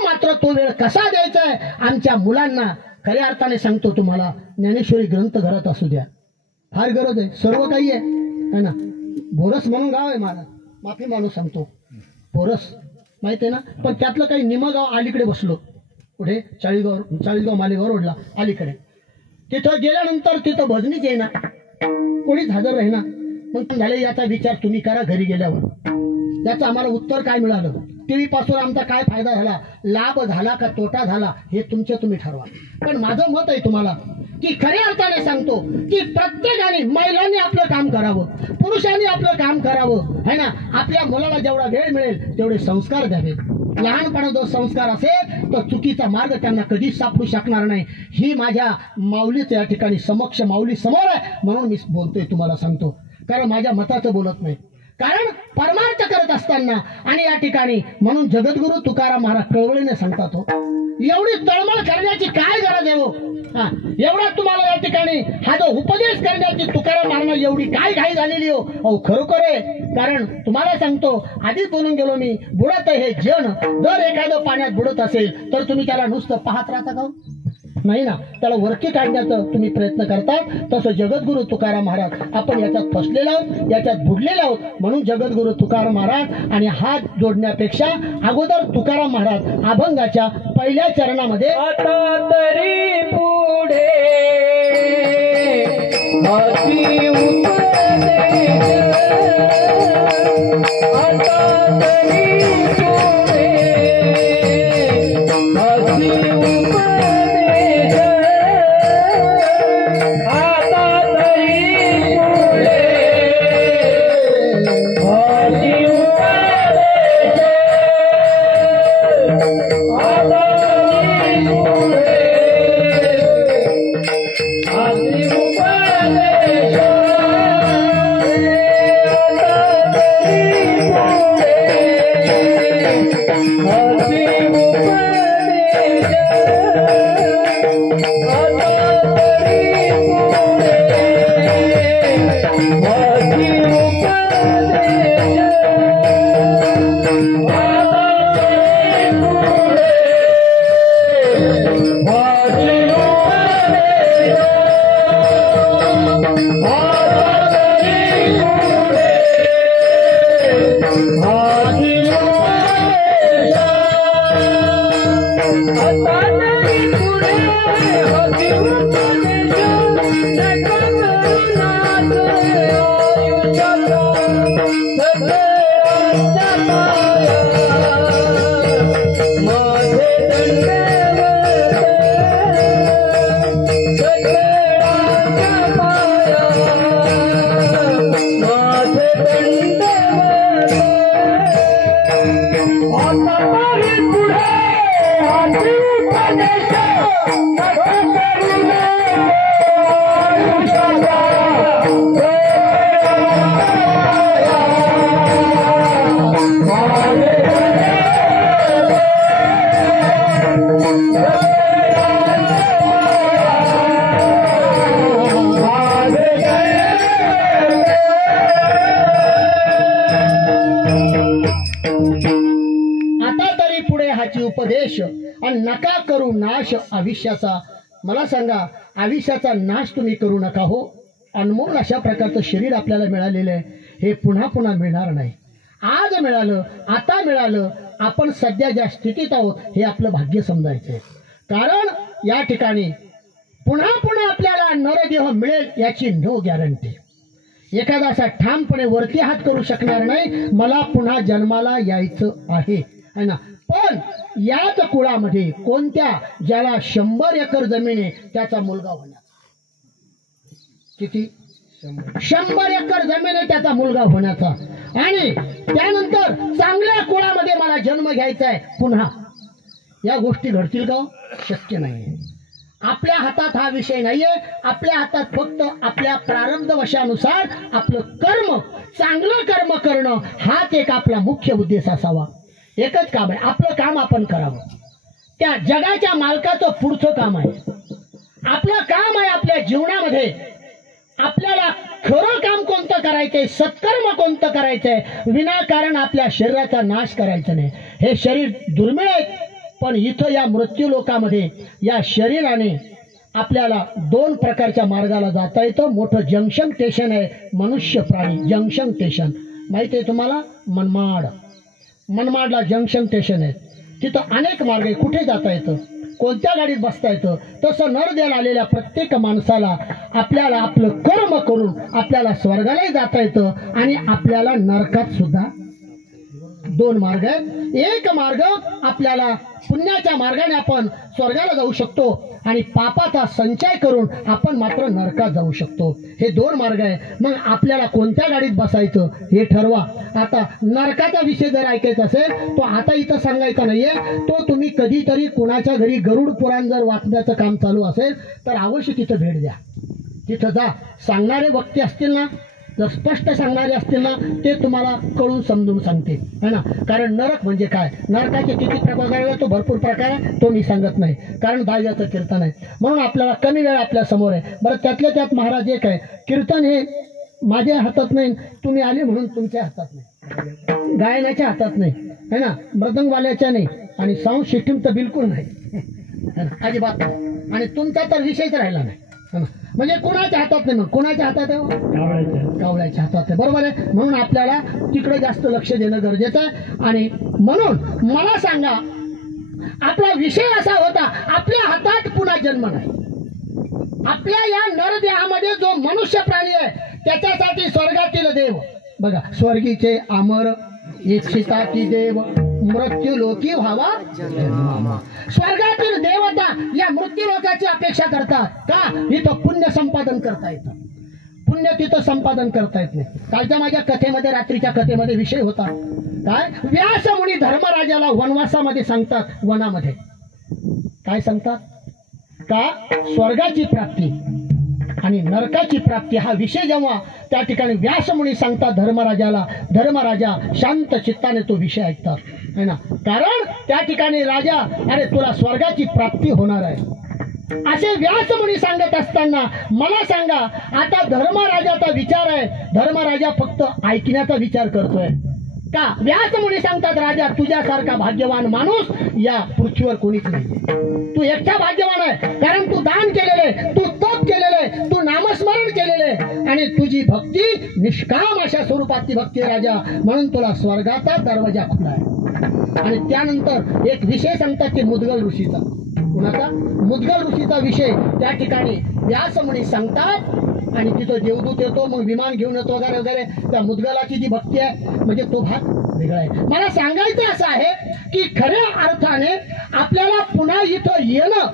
वेळ कसा द्यायचा आहे आमच्या मुलांना. खऱ्या अर्थाने सांगतो तुम्हाला, ज्ञानेश्वरी ग्रंथ घरात असू द्या, फार गरज आहे. सर्व काही आहे ना. बोरस म्हणून गाव आहे मला, माफी माणूस सांगतो, बोरस माहिती आहे ना. पण त्यातलं काही निम गाव अलीकडे बसलो, पुढे चाळीसगाव मालेगाव रोडला अलीकडे. तिथं गेल्यानंतर तिथं भजनीच आहे ना, कोणीच हजर राही ना. मग झाले याचा विचार तुम्ही करा घरी गेल्यावर. त्याचं आम्हाला उत्तर काय मिळालं, टीव्ही पासून आमचा काय फायदा झाला, लाभ झाला का तोटा झाला, हे तुम्ही ठरवा. पण माझं मत आहे तुम्हाला की खऱ्या अर्थाने सांगतो की प्रत्येकाने, महिलांनी आपलं काम करावं, पुरुषांनी आपलं काम करावं, है ना. आपल्या मुलाला जेवढा वेळ मिळेल तेवढे संस्कार द्यावे. लहानपणा जो संस्कार असेल तो चुकीचा मार्ग त्यांना कधीच सापडू शकणार नाही. ही माझ्या माऊलीच या ठिकाणी माऊली समोर आहे म्हणून मी बोलतोय, तुम्हाला सांगतो. कारण माझ्या मताचं बोलत नाही, कारण परमार्थ करत असताना. आणि या ठिकाणी म्हणून जगद्गुरु तुकाराम महाराज कळवळीने सांगतात, हो एवढी तळमळ करण्याची काय गरज आहे. हो एवढा तुम्हाला या ठिकाणी हा जो उपदेश करण्याची तुकाराम महाराज एवढी काय घाई झालेली हो. अहो खरोखर आहे. कारण तुम्हाला सांगतो, आधीच बोलून गेलो मी, बुडत हे जन. जर एखादं पाण्यात बुडत असेल तर तुम्ही त्याला नुसतं पाहत राहता का? नाही ना, त्याला वरती काढण्याचं तुम्ही प्रयत्न करतात. तसं जगद्गुरु तुकाराम महाराज आपण याच्यात फसलेलो आहोत, याच्यात बुडलेलो आहोत. म्हणून जगद्गुरु तुकाराम महाराज आणि हात जोडण्यापेक्षा अगोदर तुकाराम महाराज अभंगाच्या पहिल्या चरणामध्ये आता तरी पुढे हाती उपदेश, आता तरी पुढे हाती उपदेश, आता तरी पुढे हाती उपदेश, आता तरी पुढे हाती उपदेश, उपदेश आणि नका करू नाश आयुष्याचा. मला सांगा, आयुष्याचा नाश तुम्ही करू नका. हो अनमोल अशा प्रकारचं शरीर आपल्याला मिळालेलं आहे, हे पुन्हा पुन्हा मिळणार नाही. आज मिळालं, आता मिळालं, आपण सध्या ज्या स्थितीत आहोत हे आपलं भाग्य समजायचंय. कारण या ठिकाणी पुन्हा पुन्हा आपल्याला नरदेह मिळेल याची नो गॅरंटी. एखादा असा ठामपणे वरती हात करू शकणार नाही, मला पुन्हा जन्माला यायचं आहे ना. पण याच कुळामध्ये कोणत्या, ज्याला 100 एकर जमीन आहे त्याचा मुलगा होण्याचा. किती? 100 एकर जमीन आहे त्याचा मुलगा होण्याचा. आणि त्यानंतर चांगल्या कुळामध्ये मला जन्म घ्यायचा आहे पुन्हा. या गोष्टी घडतील का? शक्य नाही. आपल्या हातात हा विषय नाहीये. आपल्या हातात फक्त आपल्या प्रारब्ध वशानुसार आपलं कर्म, चांगलं कर्म करणं हाच एक आपला मुख्य उद्देश असावा. एकच काम आहे, आपलं काम आपण करावं. त्या जगाच्या मालकाचं पुढचं काम आहे. आपलं काम आहे आपल्या जीवनामध्ये आपल्याला खरं काम कोणतं करायचंय, सत्कर्म कोणतं करायचंय, विनाकारण आपल्या शरीराचा नाश करायचा नाही. हे शरीर दुर्मिळ आहे, पण इथं या मृत्यू लोकामध्ये या शरीराने आपल्याला 2 प्रकारच्या मार्गाला जाता येतं. मोठं जंक्शन स्टेशन आहे मनुष्य प्राणी जंक्शन स्टेशन, माहिती आहे तुम्हाला? मनमाडला जंक्शन स्टेशन आहे. तिथं अनेक मार्ग आहे, कुठे जाता येतं, कोणत्या गाडीत बसता येतं. तसं नरदेला आलेल्या प्रत्येक माणसाला आपल्याला आपलं कर्म करून आपल्याला स्वर्गालाही जाता येतं आणि आपल्याला नरकात सुद्धा 2 मार्ग आहेत. एक मार्ग आपल्याला पुण्याच्या मार्गाने आपण स्वर्गाला जाऊ शकतो आणि पापाचा संचय करून आपण मात्र नरकात जाऊ शकतो. हे 2 मार्ग आहे. मग आपल्याला कोणत्या गाडीत बसायचं हे ठरवा. आता नरकाचा विषय जर ऐकायचा असेल तो आता इथं सांगायचा नाहीये. तो तुम्ही कधीतरी कुणाच्या घरी गरुड पुराण जर वाचण्याचं काम चालू असेल तर अवश्य तिथं भेट द्या. तिथं जा, सांगणारे वक्ते असतील ना, जर स्पष्ट सांगणारे असतील ना, ते तुम्हाला कळून समजून सांगते है ना. कारण नरक म्हणजे काय, नरकाचे किती प्रकार आहे, तो भरपूर प्रकार आहे, तो मी सांगत नाही कारण दहाव्याचं कीर्तन आहे म्हणून आपल्याला कमी वेळ आपल्या समोर आहे. बरं, त्यातल्या त्यात महाराज एक आहे, कीर्तन हे माझ्या हातात नाही, तुम्ही आले म्हणून तुमच्या हातात नाही, गायनाच्या हातात नाही है ना, मृदंगवाल्याच्या नाही आणि साऊंड सिस्टीम तर बिलकुल नाही है ना, अजिबात नाही. आणि तुमचा तर विषयच राहिला नाही है ना. म्हणजे कोणाच्या हातात नाही, मग कोणाच्या हातात आहे? कावळ्याच्या हातात आहे. बरोबर आहे. म्हणून आपल्याला तिकडे जास्त लक्ष देणं गरजेचं आहे. आणि म्हणून मला सांगा, आपला विषय असा होता, आपल्या हातात पुन्हा जन्म नाही. आपल्या या नरदेहामध्ये जो मनुष्य प्राणी आहे त्याच्यासाठी स्वर्गातील देव बघा, स्वर्गीचे अमर इच्छिता की देव मृत्यू लोकी व्हावा. स्वर्गातील देवता या मृत्यू लोकाची अपेक्षा करतात का? इथं पुण्य संपादन करता येतं. पुण्य तिथं संपादन करता येत नाही. कालच्या माझ्या कथेमध्ये, रात्रीच्या कथेमध्ये विषय होता काय, व्यास मुनी धर्मराजाला वनवासामध्ये सांगतात, वनामध्ये काय सांगतात का, स्वर्गाची प्राप्ती आणि नरकाची प्राप्ती हा विषय जेव्हा त्या ठिकाणी व्यासमुनी सांगतात धर्मराजाला, धर्मराजा शांत चित्ताने तो विषय ऐकतात है ना. कारण त्या ठिकाणी राजा, अरे तुला स्वर्गाची प्राप्ती होणार आहे असे व्यासमुनी सांगत असताना मला सांगा, आता धर्मराजाचा विचार आहे, धर्मराजा फक्त ऐकण्याचा विचार करतोय का? व्यासमुनी सांगतात, राजा तुझ्यासारखा भाग्यवान माणूस या पृथ्वीवर कोणीच नाही, तू एकटा भाग्यवान आहे. कारण तू दान केलेले, तू तप केलेले, तू नामस्मरण केलेले आणि तुझी भक्ती निष्काम अशा स्वरूपाची भक्ती राजा, म्हणून तुला स्वर्गाचा दरवाजा खुला आहे. आणि त्यानंतर एक विषय सांगतात की मुद्गल ऋषीचा, कुणाचा? मुद्गल ऋषीचा विषय त्या ठिकाणी व्यासमुनी सांगतात आणि तिथं देवदूत येतो, मग विमान घेऊन येतो वगैरे वगैरे. त्या मुद्गलाची जी भक्ती आहे म्हणजे तो भाग वेगळा आहे. मला सांगायचं असं आहे की खऱ्या अर्थाने आपल्याला पुन्हा इथं येणं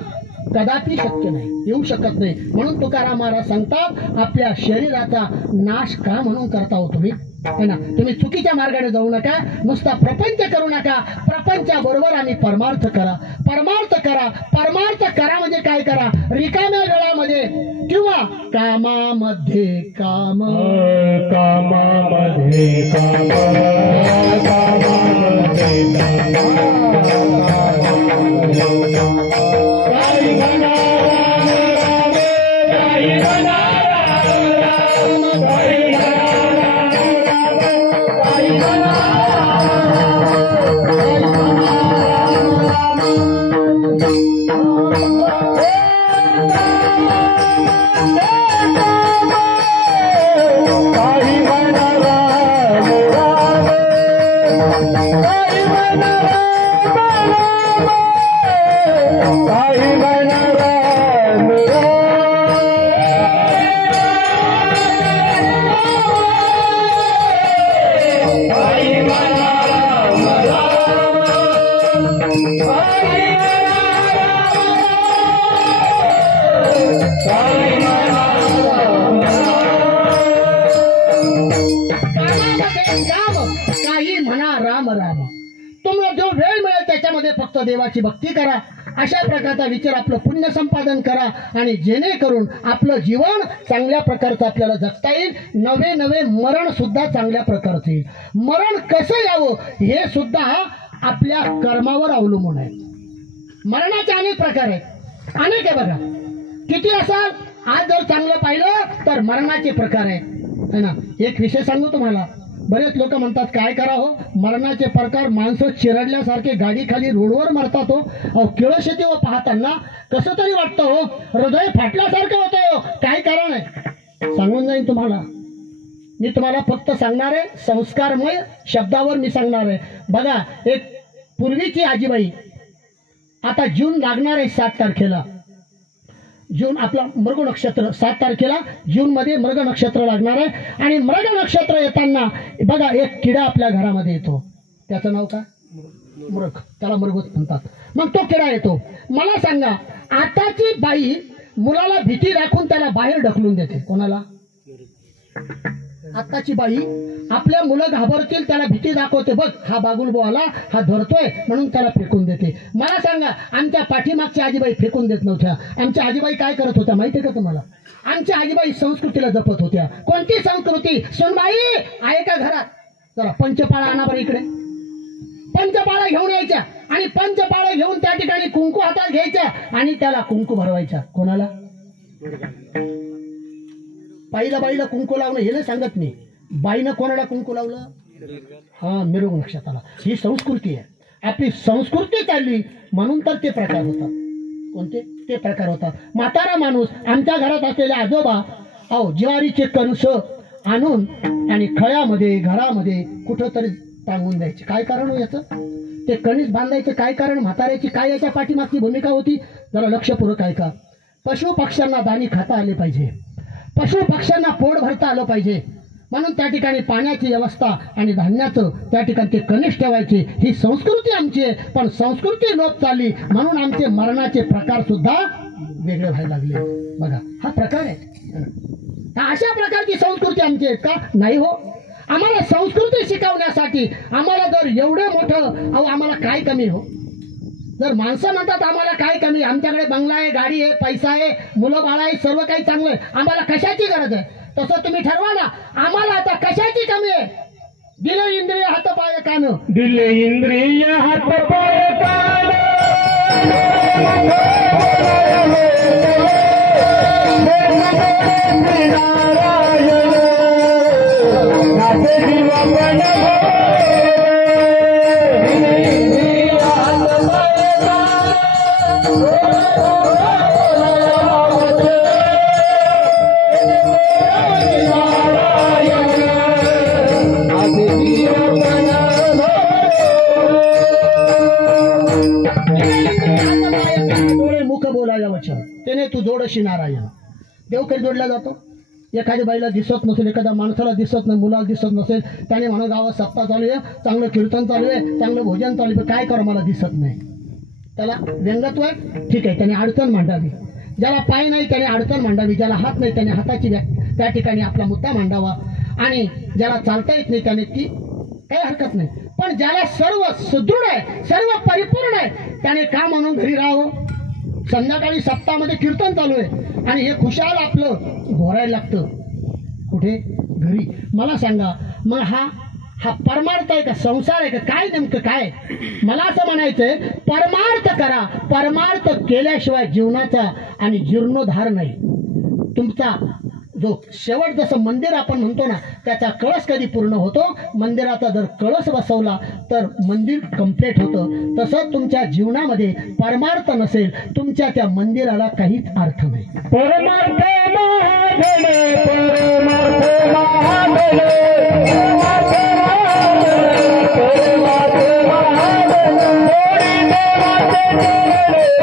कदापि शक्य नाही, येऊ शकत नाही. म्हणून तुकाराम महाराज सांगतात, आपल्या शरीराचा नाश का म्हणून करता हो तुम्ही है ना. तुम्ही चुकीच्या मार्गाने जाऊ नका, नुसता प्रपंच करू नका, प्रपंचाबरोबर आम्ही परमार्थ करा, परमार्थ करा. परमार्थ करा म्हणजे काय करा, रिकाम्या वेळामध्ये किंवा कामामध्ये काम, कामामध्ये काम, कामामध्ये काम. काही म्हणा राम राम, काही म्हणा राम राम, काही देवाची भक्ती करा अशा प्रकारचा विचार आपलं पुण्य संपादन करा आणि जेणेकरून आपलं जीवन चांगल्या प्रकारचं आपल्याला जगता येईल. नवे नवे मरण सुद्धा चांगल्या प्रकारचं येईल. मरण कसं यावं हे सुद्धा आपल्या कर्मावर अवलंबून आहे. मरणाचे अनेक प्रकार आहेत, अनेक आहे बघा. किती असाल आज जर चांगलं पाहिलं तर मरणाचे प्रकार आहेत है ना. एक विषय सांगू तुम्हाला. बरेच लोक म्हणतात काय करावं, मरणाचे प्रकार. माणसं चिरडल्यासारखे गाडी खाली रोडवर मरतात हो. अहो केळशेती व पाहताना कसं तरी वाटतं हो, हृदय फाटल्यासारखं होतं हो. काय कारण आहे सांगून जाईन तुम्हाला. मी तुम्हाला फक्त सांगणार आहे, संस्कारमय शब्दावर मी सांगणार आहे. बघा, एक पूर्वीची आजीबाई, आता जून लागणार आहे 7 तारखेला. जून आपला मृग नक्षत्र 7 तारखेला जून मध्ये मृग नक्षत्र लागणार आहे. आणि मृग नक्षत्र येताना बघा एक किडा आपल्या घरामध्ये येतो. त्याचं नाव काय? मृग. त्याला मृगच म्हणतात. मग तो किडा येतो. मला सांगा, आताची बाई मुलाला भीती दाखवून त्याला बाहेर ढकलून देते. कोणाला? आताची बाई आपल्या मुलं घाबरतील त्याला भीती दाखवते. बघ हा बागुलबो आला, हा धरतोय म्हणून त्याला फेकून देते. मला सांगा, आमच्या पाठीमागच्या आजीबाई फेकून देत नव्हत्या. आमच्या आजीबाई काय करत होत्या माहितीये का तुम्हाला? आमच्या आजीबाई संस्कृतीला जपत होत्या. कोणती संस्कृती? सुनबाई आहे का घरात? चला पंचपाळा आणा बरं इकडे. पंचपाळा घेऊन यायच्या आणि पंचपाळा घेऊन त्या ठिकाणी कुंकू हातात घ्यायच्या आणि त्याला कुंकू भरवायच्या. कोणाला? बाईला कुंकू लावणं हे नाही सांगत मी. बाईनं कोणाला कुंकू लावलं? हा, मिरग नक्षत्राला. ही संस्कृती आहे. आपली संस्कृती चालली म्हणून तर ते प्रकार होतात. कोणते? ते प्रकार होतात. म्हातारा माणूस, आमच्या घरात असलेले आजोबा अहो ज्वारीचे कणस आणून आणि खळ्यामध्ये घरामध्ये कुठंतरी टांगून द्यायचे. काय कारण हो याचं? ते कणीस बांधायचं काय कारण? म्हाताऱ्याची काय याच्या पाठीमागची भूमिका होती? जरा लक्षपूर्वक ऐका. पशु पक्ष्यांना दाणी खाता आले पाहिजे, पशु पक्ष्यांना पोट भरता आलं पाहिजे म्हणून त्या ठिकाणी पाण्याची व्यवस्था आणि धान्याचं त्या ठिकाणी ते कनिष्ठ ठेवायचे. ही संस्कृती आमची आहे. पण संस्कृती लोप चालली म्हणून आमचे मरणाचे प्रकार सुद्धा वेगळे व्हायला लागले. बघा हा प्रकार आहे. अशा प्रकारची संस्कृती आमची आहे का? नाही हो. आम्हाला संस्कृती शिकवण्यासाठी आम्हाला जर एवढे मोठं अहो आम्हाला काय कमी हो? जर माणसं म्हणतात आम्हाला काय कमी, आमच्याकडे बंगला आहे, गाडी आहे, पैसा आहे, मुलं बाळ आहे, सर्व काही चांगलं आहे, आम्हाला कशाची गरज आहे? तसं तुम्ही ठरवा ना. आम्हाला आता कशाची कमी आहे? दिले इंद्रिय हात पाय कान, दिले इंद्रिय हात पाय कान, त्याने तू जोडशी नारायण. देव कधी जोडला जातो? एखाद्या बाईला दिसत नसेल, एखाद्या माणसाला दिसत नाही, मुलाला दिसत नसेल, त्याने म्हणा गावात सप्ताह चालू आहे, चांगलं कीर्तन चालू आहे, चांगलं भोजन चालू आहे, काय कर मला दिसत नाही. त्याला व्यंगत्व आहे. ठीक आहे, त्याने अडचण मांडावी. ज्याला पाय नाही त्याने अडचण मांडावी, ज्याला हात नाही त्याने हाताची त्या ठिकाणी आपला मुद्दा मांडावा आणि ज्याला चालता येत नाही त्याने ती काही हरकत नाही. पण ज्याला सर्व सुदृढ आहे, सर्व परिपूर्ण आहे, त्याने का म्हणून घरी राहावं? संध्याकाळी सप्ताहामध्ये कीर्तन चालू आहे आणि हे खुशाल आपलं घोरायला लागतं कुठे? घरी. मला सांगा मग हा परमार्थ आहे का संसार आहे का काय? नेमकं काय? मला असं म्हणायचंय परमार्थ करा. परमार्थ केल्याशिवाय जीवनाचा आणि जीर्णोद्धार नाही. तुमचा जो शेवट जसं मंदिर आपण म्हणतो ना त्याचा कळस कधी पूर्ण होतो? मंदिराचा जर कळस बसवला तर मंदिर कम्प्लीट होतं. तसं तुमच्या जीवनामध्ये परमार्थ नसेल तुमच्या त्या मंदिराला काहीच अर्थ नाही. परमार्थ महाधने, परमार्थ महाधने, परमार्थ महाधने,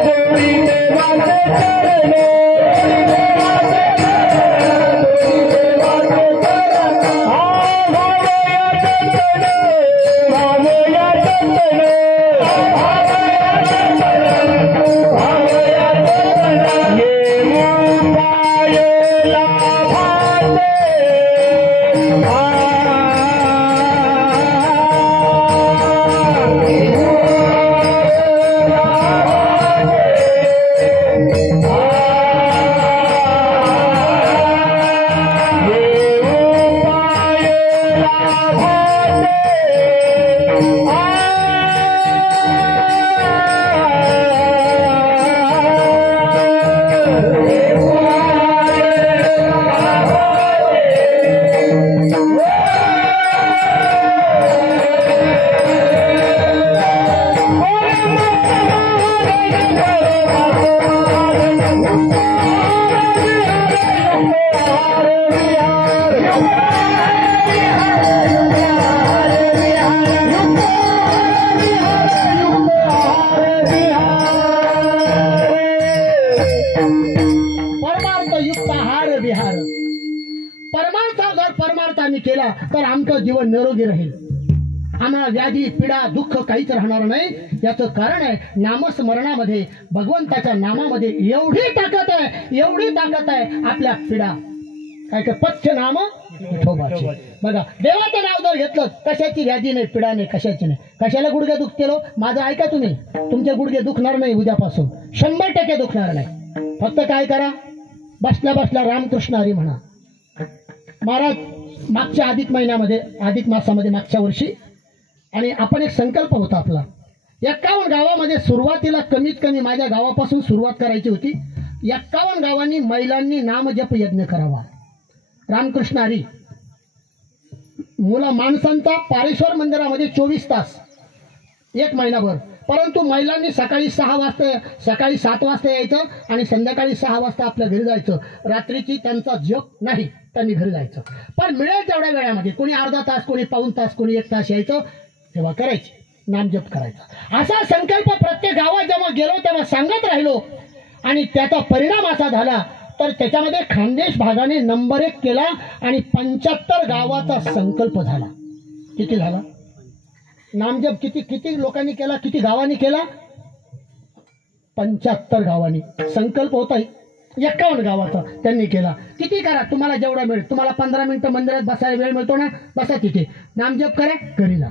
जोडी देवाचे चरणे, जोडी देवाचे चरणे, ये मुंबाई ला भाते केला तर आमचं जीवन निरोगी राहील, आम्हाला व्याधी पीडा दुःख काहीच राहणार नाही. याचं कारण आहे नामस्मरणामध्ये, भगवंताच्या नामामध्ये एवढी ताकद आहे, एवढी ताकद आहे. आपल्या पीडा काय काय पथ्य नाम विठोबाचे. बघा, देवाचं नाव जर घेतलं कशाची व्याधी नाही, पीडा नाही, कशाची नाही. कशाला गुडघे दुखतेलो माझं ऐका तुम्ही, तुमचे गुडघे दुखणार नाही उद्यापासून, 100% दुखणार नाही. फक्त काय करा, बसल्या बसल्या रामकृष्ण हरी म्हणा. महाराज मागच्या अधिक महिन्यामध्ये, अधिक मासामध्ये मागच्या वर्षी, आणि आपण एक संकल्प होता आपला 51 गावामध्ये सुरुवातीला कमीत कमी माझ्या गावापासून सुरुवात करायची होती. 51 गावांनी महिलांनी नामजप यज्ञ करावा. रामकृष्ण हरी मुला माणसांचा पारेश्वर मंदिरामध्ये 24 तास 1 महिनाभर, परंतु महिलांनी सकाळी 7 वाजता यायचं आणि संध्याकाळी 6 वाजता आपल्या घरी जायचं. रात्रीची त्यांचा जप नाही, त्यांनी घरी जायचं. पण मिळेल तेवढ्या वेळामध्ये, कोणी अर्धा तास, कोणी पाऊण तास, कोणी 1 तास यायचं, तेव्हा करायचे, नामजप करायचा. असा संकल्प प्रत्येक गावात जेव्हा गेलो तेव्हा सांगत राहिलो, आणि त्याचा परिणाम असा झाला तर त्याच्यामध्ये खानदेश भागाने नंबर 1 केला आणि 75 गावाचा संकल्प झाला. किती झाला नामजप? किती लोकांनी केला, किती गावांनी केला? 75 गावांनी. संकल्प होता 51 गावाचा, त्यांनी केला. किती करा, तुम्हाला जेवढा मिळेल. तुम्हाला 15 मिनिटं मंदिरात बसायला वेळ मिळतो ना, बसा तिथे, नामजप करा, घरी जा.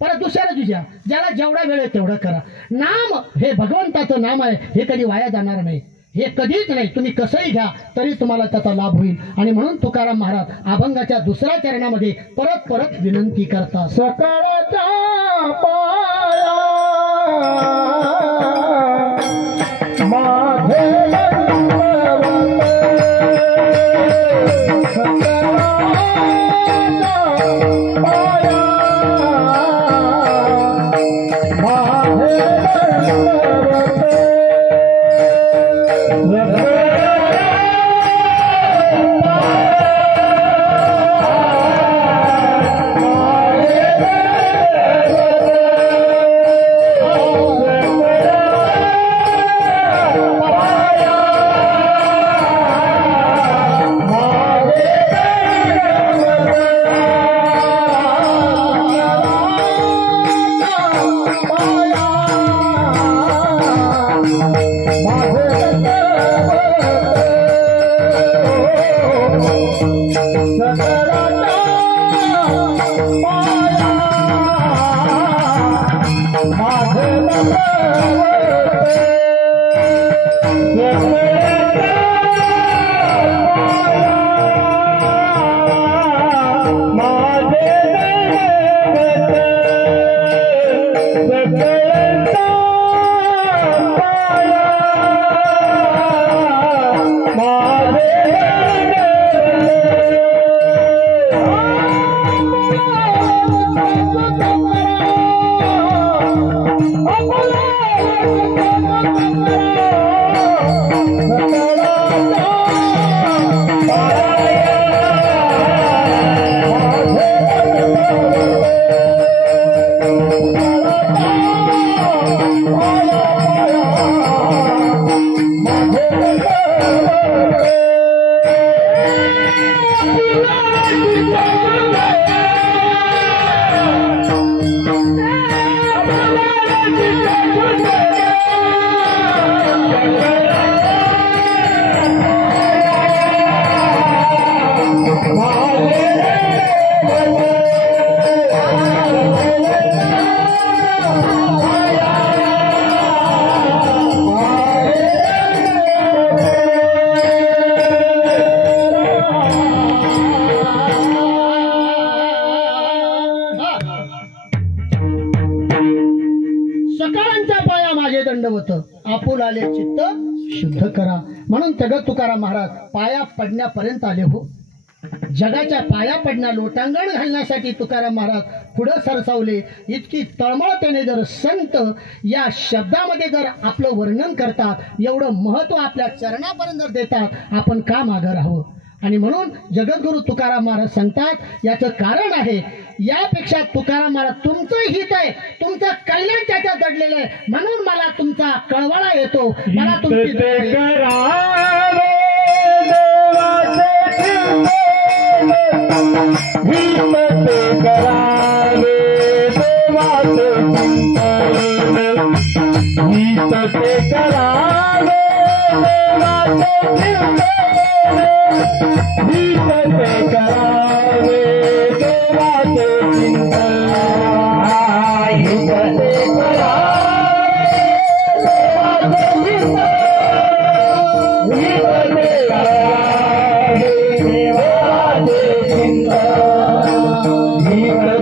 परत दुसऱ्या दिवशी ज्याला जेवढा वेळ आहे तेवढं करा. नाम हे भगवंताचं नाम आहे, हे कधी वाया जाणार नाही, हे कधीच नाही. तुम्ही कसंही घ्या तरी तुम्हाला त्याचा लाभ होईल. आणि म्हणून तुकाराम महाराज अभंगाच्या 2ऱ्या चरणामध्ये परत परत विनंती करतात. सकाळच्या पाया माझे आपुलाले चित्त शुद्ध करा. म्हणून जगत तुकाराम महाराज पाया पडण्यापर्यंत आले हो. जगाच्या पाया पडण्या लोटांगण घालण्यासाठी तुकाराम महाराज पुढे सरसावले. इतकी तळमळतेने जर संत या शब्दामध्ये जर आपलं वर्णन करतात, एवढं महत्व आपल्या चरणापर्यंत जर देतात, आपण का मागं राहावं. आणि म्हणून जगद्गुरु तुकाराम महाराज सांगतात याचं कारण आहे, यापेक्षा तुकाराम महाराज तुमचं हित आहे, तुमचं कल्याण त्याच्यात दडलेलं आहे, म्हणून मला तुमचा कळवळा येतो, मला तुमची हित ते करावे देवाचे चिंतन हित ते करावे देवाचे चिंतन हित ते करावे देवाचे चिंतन हित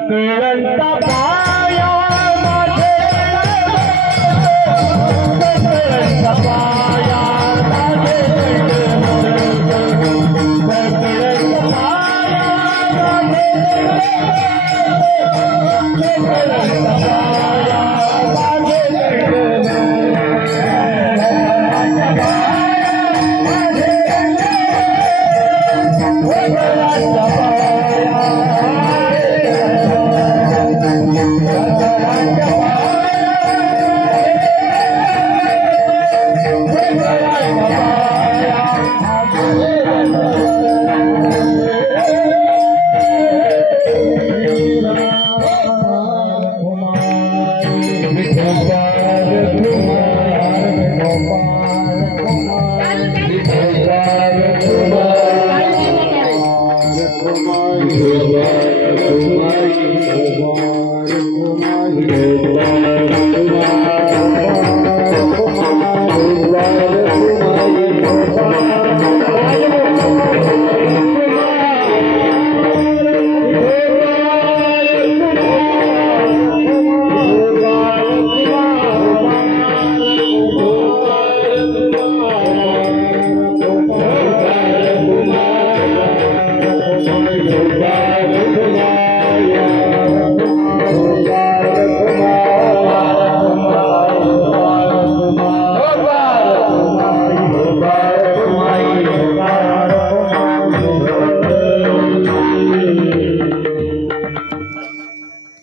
ते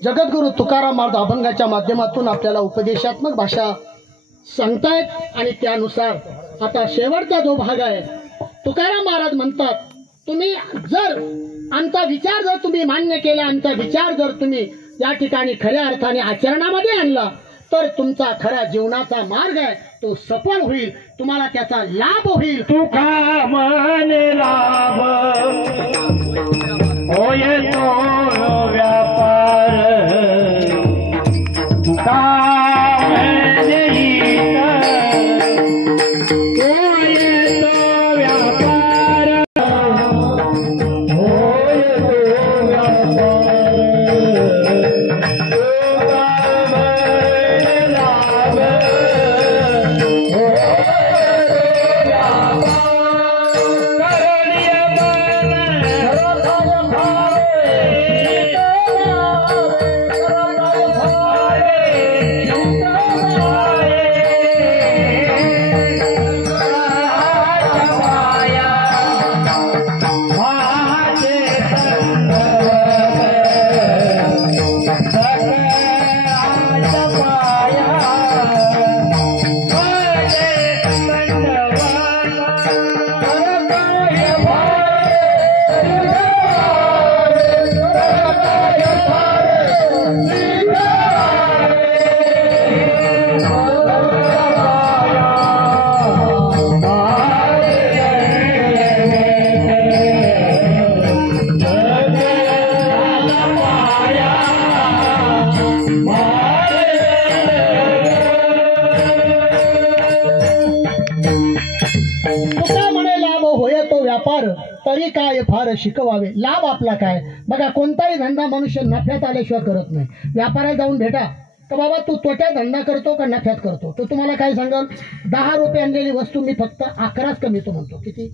जगद्गुरु तुकाराम महाराज अभंगाच्या माध्यमातून आपल्याला उपदेशात्मक भाषा सांगतायत आणि त्यानुसार आता शेवटचा जो भाग आहे तुकाराम महाराज म्हणतात तुम्ही जर आमचा विचार जर तुम्ही मान्य केला आमचा विचार जर तुम्ही या ठिकाणी खऱ्या अर्थाने आचरणामध्ये आणला तर तुमचा खरा जीवनाचा मार्ग आहे तो सफल होईल तुम्हाला त्याचा लाभ होईल तुका मने लाभ होय तो व्यापार तुका मने हित होय तो व्यापार होय तो व्यापार तुका मने लाभ लागली काय फार शिकवावे, लाभ आपला काय. बघा, कोणताही धंदा मनुष्य नफ्यात आल्याशिवाय करत नाही. व्यापारात जाऊन भेटा तर बाबा तू तोट्यात धंदा करतो का नफ्यात करतो, तो तुम्हाला काय सांगाल, 10 रुपये आणलेली वस्तू मी फक्त 11च कमीतो म्हणतो. किती?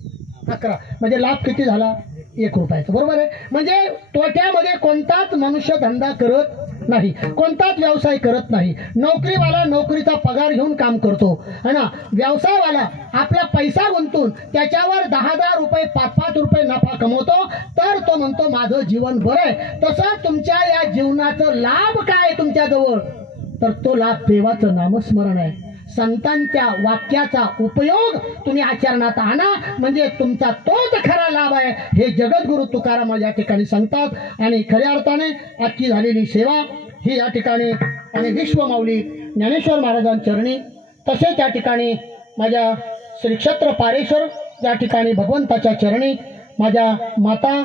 11. म्हणजे लाभ किती झाला? 1 रुपयाचा. बरोबर आहे. म्हणजे तोट्यामध्ये कोणताच मनुष्य धंदा करत नाही, कोणताच व्यवसाय करत नाही. नोकरीवाला नोकरीचा पगार घेऊन काम करतो है ना. व्यवसायवाला आपला पैसा गुंतून त्याच्यावर 10-10 रुपये 5-5 रुपये नफा कमवतो, तर तो म्हणतो माझं जीवन बरं आहे. तसं तुमच्या या जीवनाचं लाभ काय तुमच्याजवळ, तर तो लाभ देवाचं नामस्मरण आहे. संतांच्या वाक्याचा उपयोग तुम्ही आचरणात आणा, म्हणजे तुमचा तोच खरा लाभ आहे, हे जगद्गुरु तुकाराम या ठिकाणी सांगतात. आणि खऱ्या अर्थाने आजची झालेली सेवा ही या ठिकाणी आणि विश्वमाऊली ज्ञानेश्वर महाराजांच्या चरणी, तसेच या ठिकाणी माझ्या श्री क्षेत्र पारेश्वर या ठिकाणी भगवंताच्या चरणी, माझ्या माता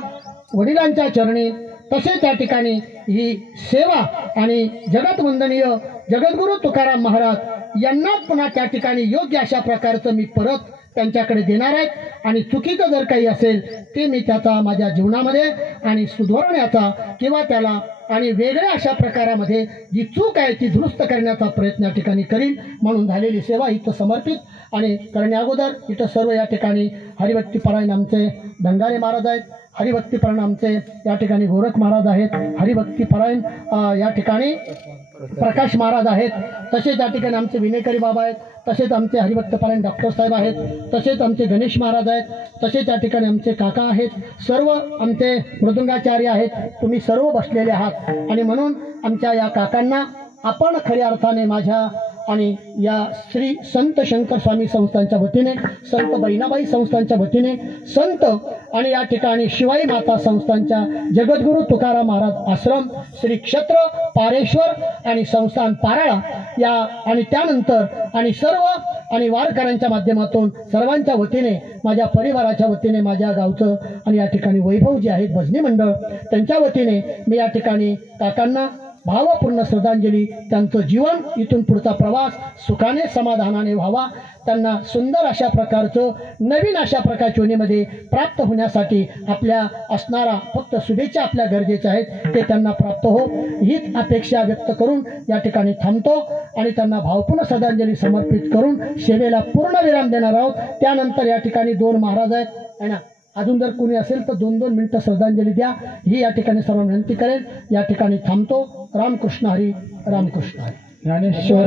वडिलांच्या चरणी, तसेच या ठिकाणी ही सेवा आणि जगतवंदनीय जगद्गुरु तुकाराम महाराज यांनाच पुन्हा त्या ठिकाणी योग्य अशा प्रकारचं मी परत त्यांच्याकडे देणार आहेत. आणि चुकीचं जर काही असेल ते मी त्याचा माझ्या जीवनामध्ये आणि सुधारण्याचा किंवा त्याला आणि वेगळ्या अशा प्रकारामध्ये जी चूक आहे ती दुरुस्त करण्याचा प्रयत्न या ठिकाणी करीन. म्हणून झालेली सेवा इथं समर्पित आणि करण्या अगोदर इथं सर्व या ठिकाणी हरिभक्तीपरायण आमचे धंगारे महाराज आहेत, हरिभक्तीपरायण आमचे या ठिकाणी गोरख महाराज आहेत, हरिभक्तीपरायण या ठिकाणी प्रकाश महाराज आहेत, तसेच या ठिकाणी आमचे विनेकरी बाबा आहेत, तसेच आमचे हरिभक्तपरायण डॉक्टर साहेब आहेत, तसेच आमचे गणेश महाराज आहेत, तसेच या ठिकाणी आमचे काका आहेत, सर्व आमचे मृदुंगाचार्य आहेत. तुम्ही सर्व बसलेले आहात आणि म्हणून आमच्या या काकांना आपण खऱ्या अर्थाने माझ्या आणि या श्री संत शंकर स्वामी संस्थांच्या वतीने, संत बहिणाबाई संस्थांच्या वतीने, संत आणि या ठिकाणी शिवाई माता संस्थांच्या जगद्गुरु तुकाराम महाराज आश्रम, श्री क्षेत्र पारेश्वर आणि संस्थान पाराळा या आणि त्यानंतर आणि सर्व आणि वारकऱ्यांच्या माध्यमातून सर्वांच्या वतीने, माझ्या परिवाराच्या वतीने, माझ्या गावचं आणि या ठिकाणी वैभव जे आहेत भजनी मंडळ त्यांच्या वतीने मी या ठिकाणी काकांना भावपूर्ण श्रद्धांजली, त्यांचं जीवन इथून पुढचा प्रवास सुखाने समाधानाने व्हावा, त्यांना सुंदर अशा प्रकारचं नवीन अशा प्रकारच्या योनीमध्ये प्राप्त होण्यासाठी आपल्या असणारा फक्त शुभेच्छा आपल्या गरजेच्या आहेत, ते त्यांना प्राप्त हो हीच अपेक्षा व्यक्त करून या ठिकाणी थांबतो आणि त्यांना भावपूर्ण श्रद्धांजली समर्पित करून सेवेला पूर्ण विराम देणार आहोत. त्यानंतर या ठिकाणी 2 महाराज आहेत है ना, अजून जर कोणी असेल तर 2-2 मिनिटं श्रद्धांजली द्या, ही या ठिकाणी सर्व विनंती करेल. या ठिकाणी थांबतो. रामकृष्ण हरी, रामकृष्ण हरी. ज्ञानेश्वर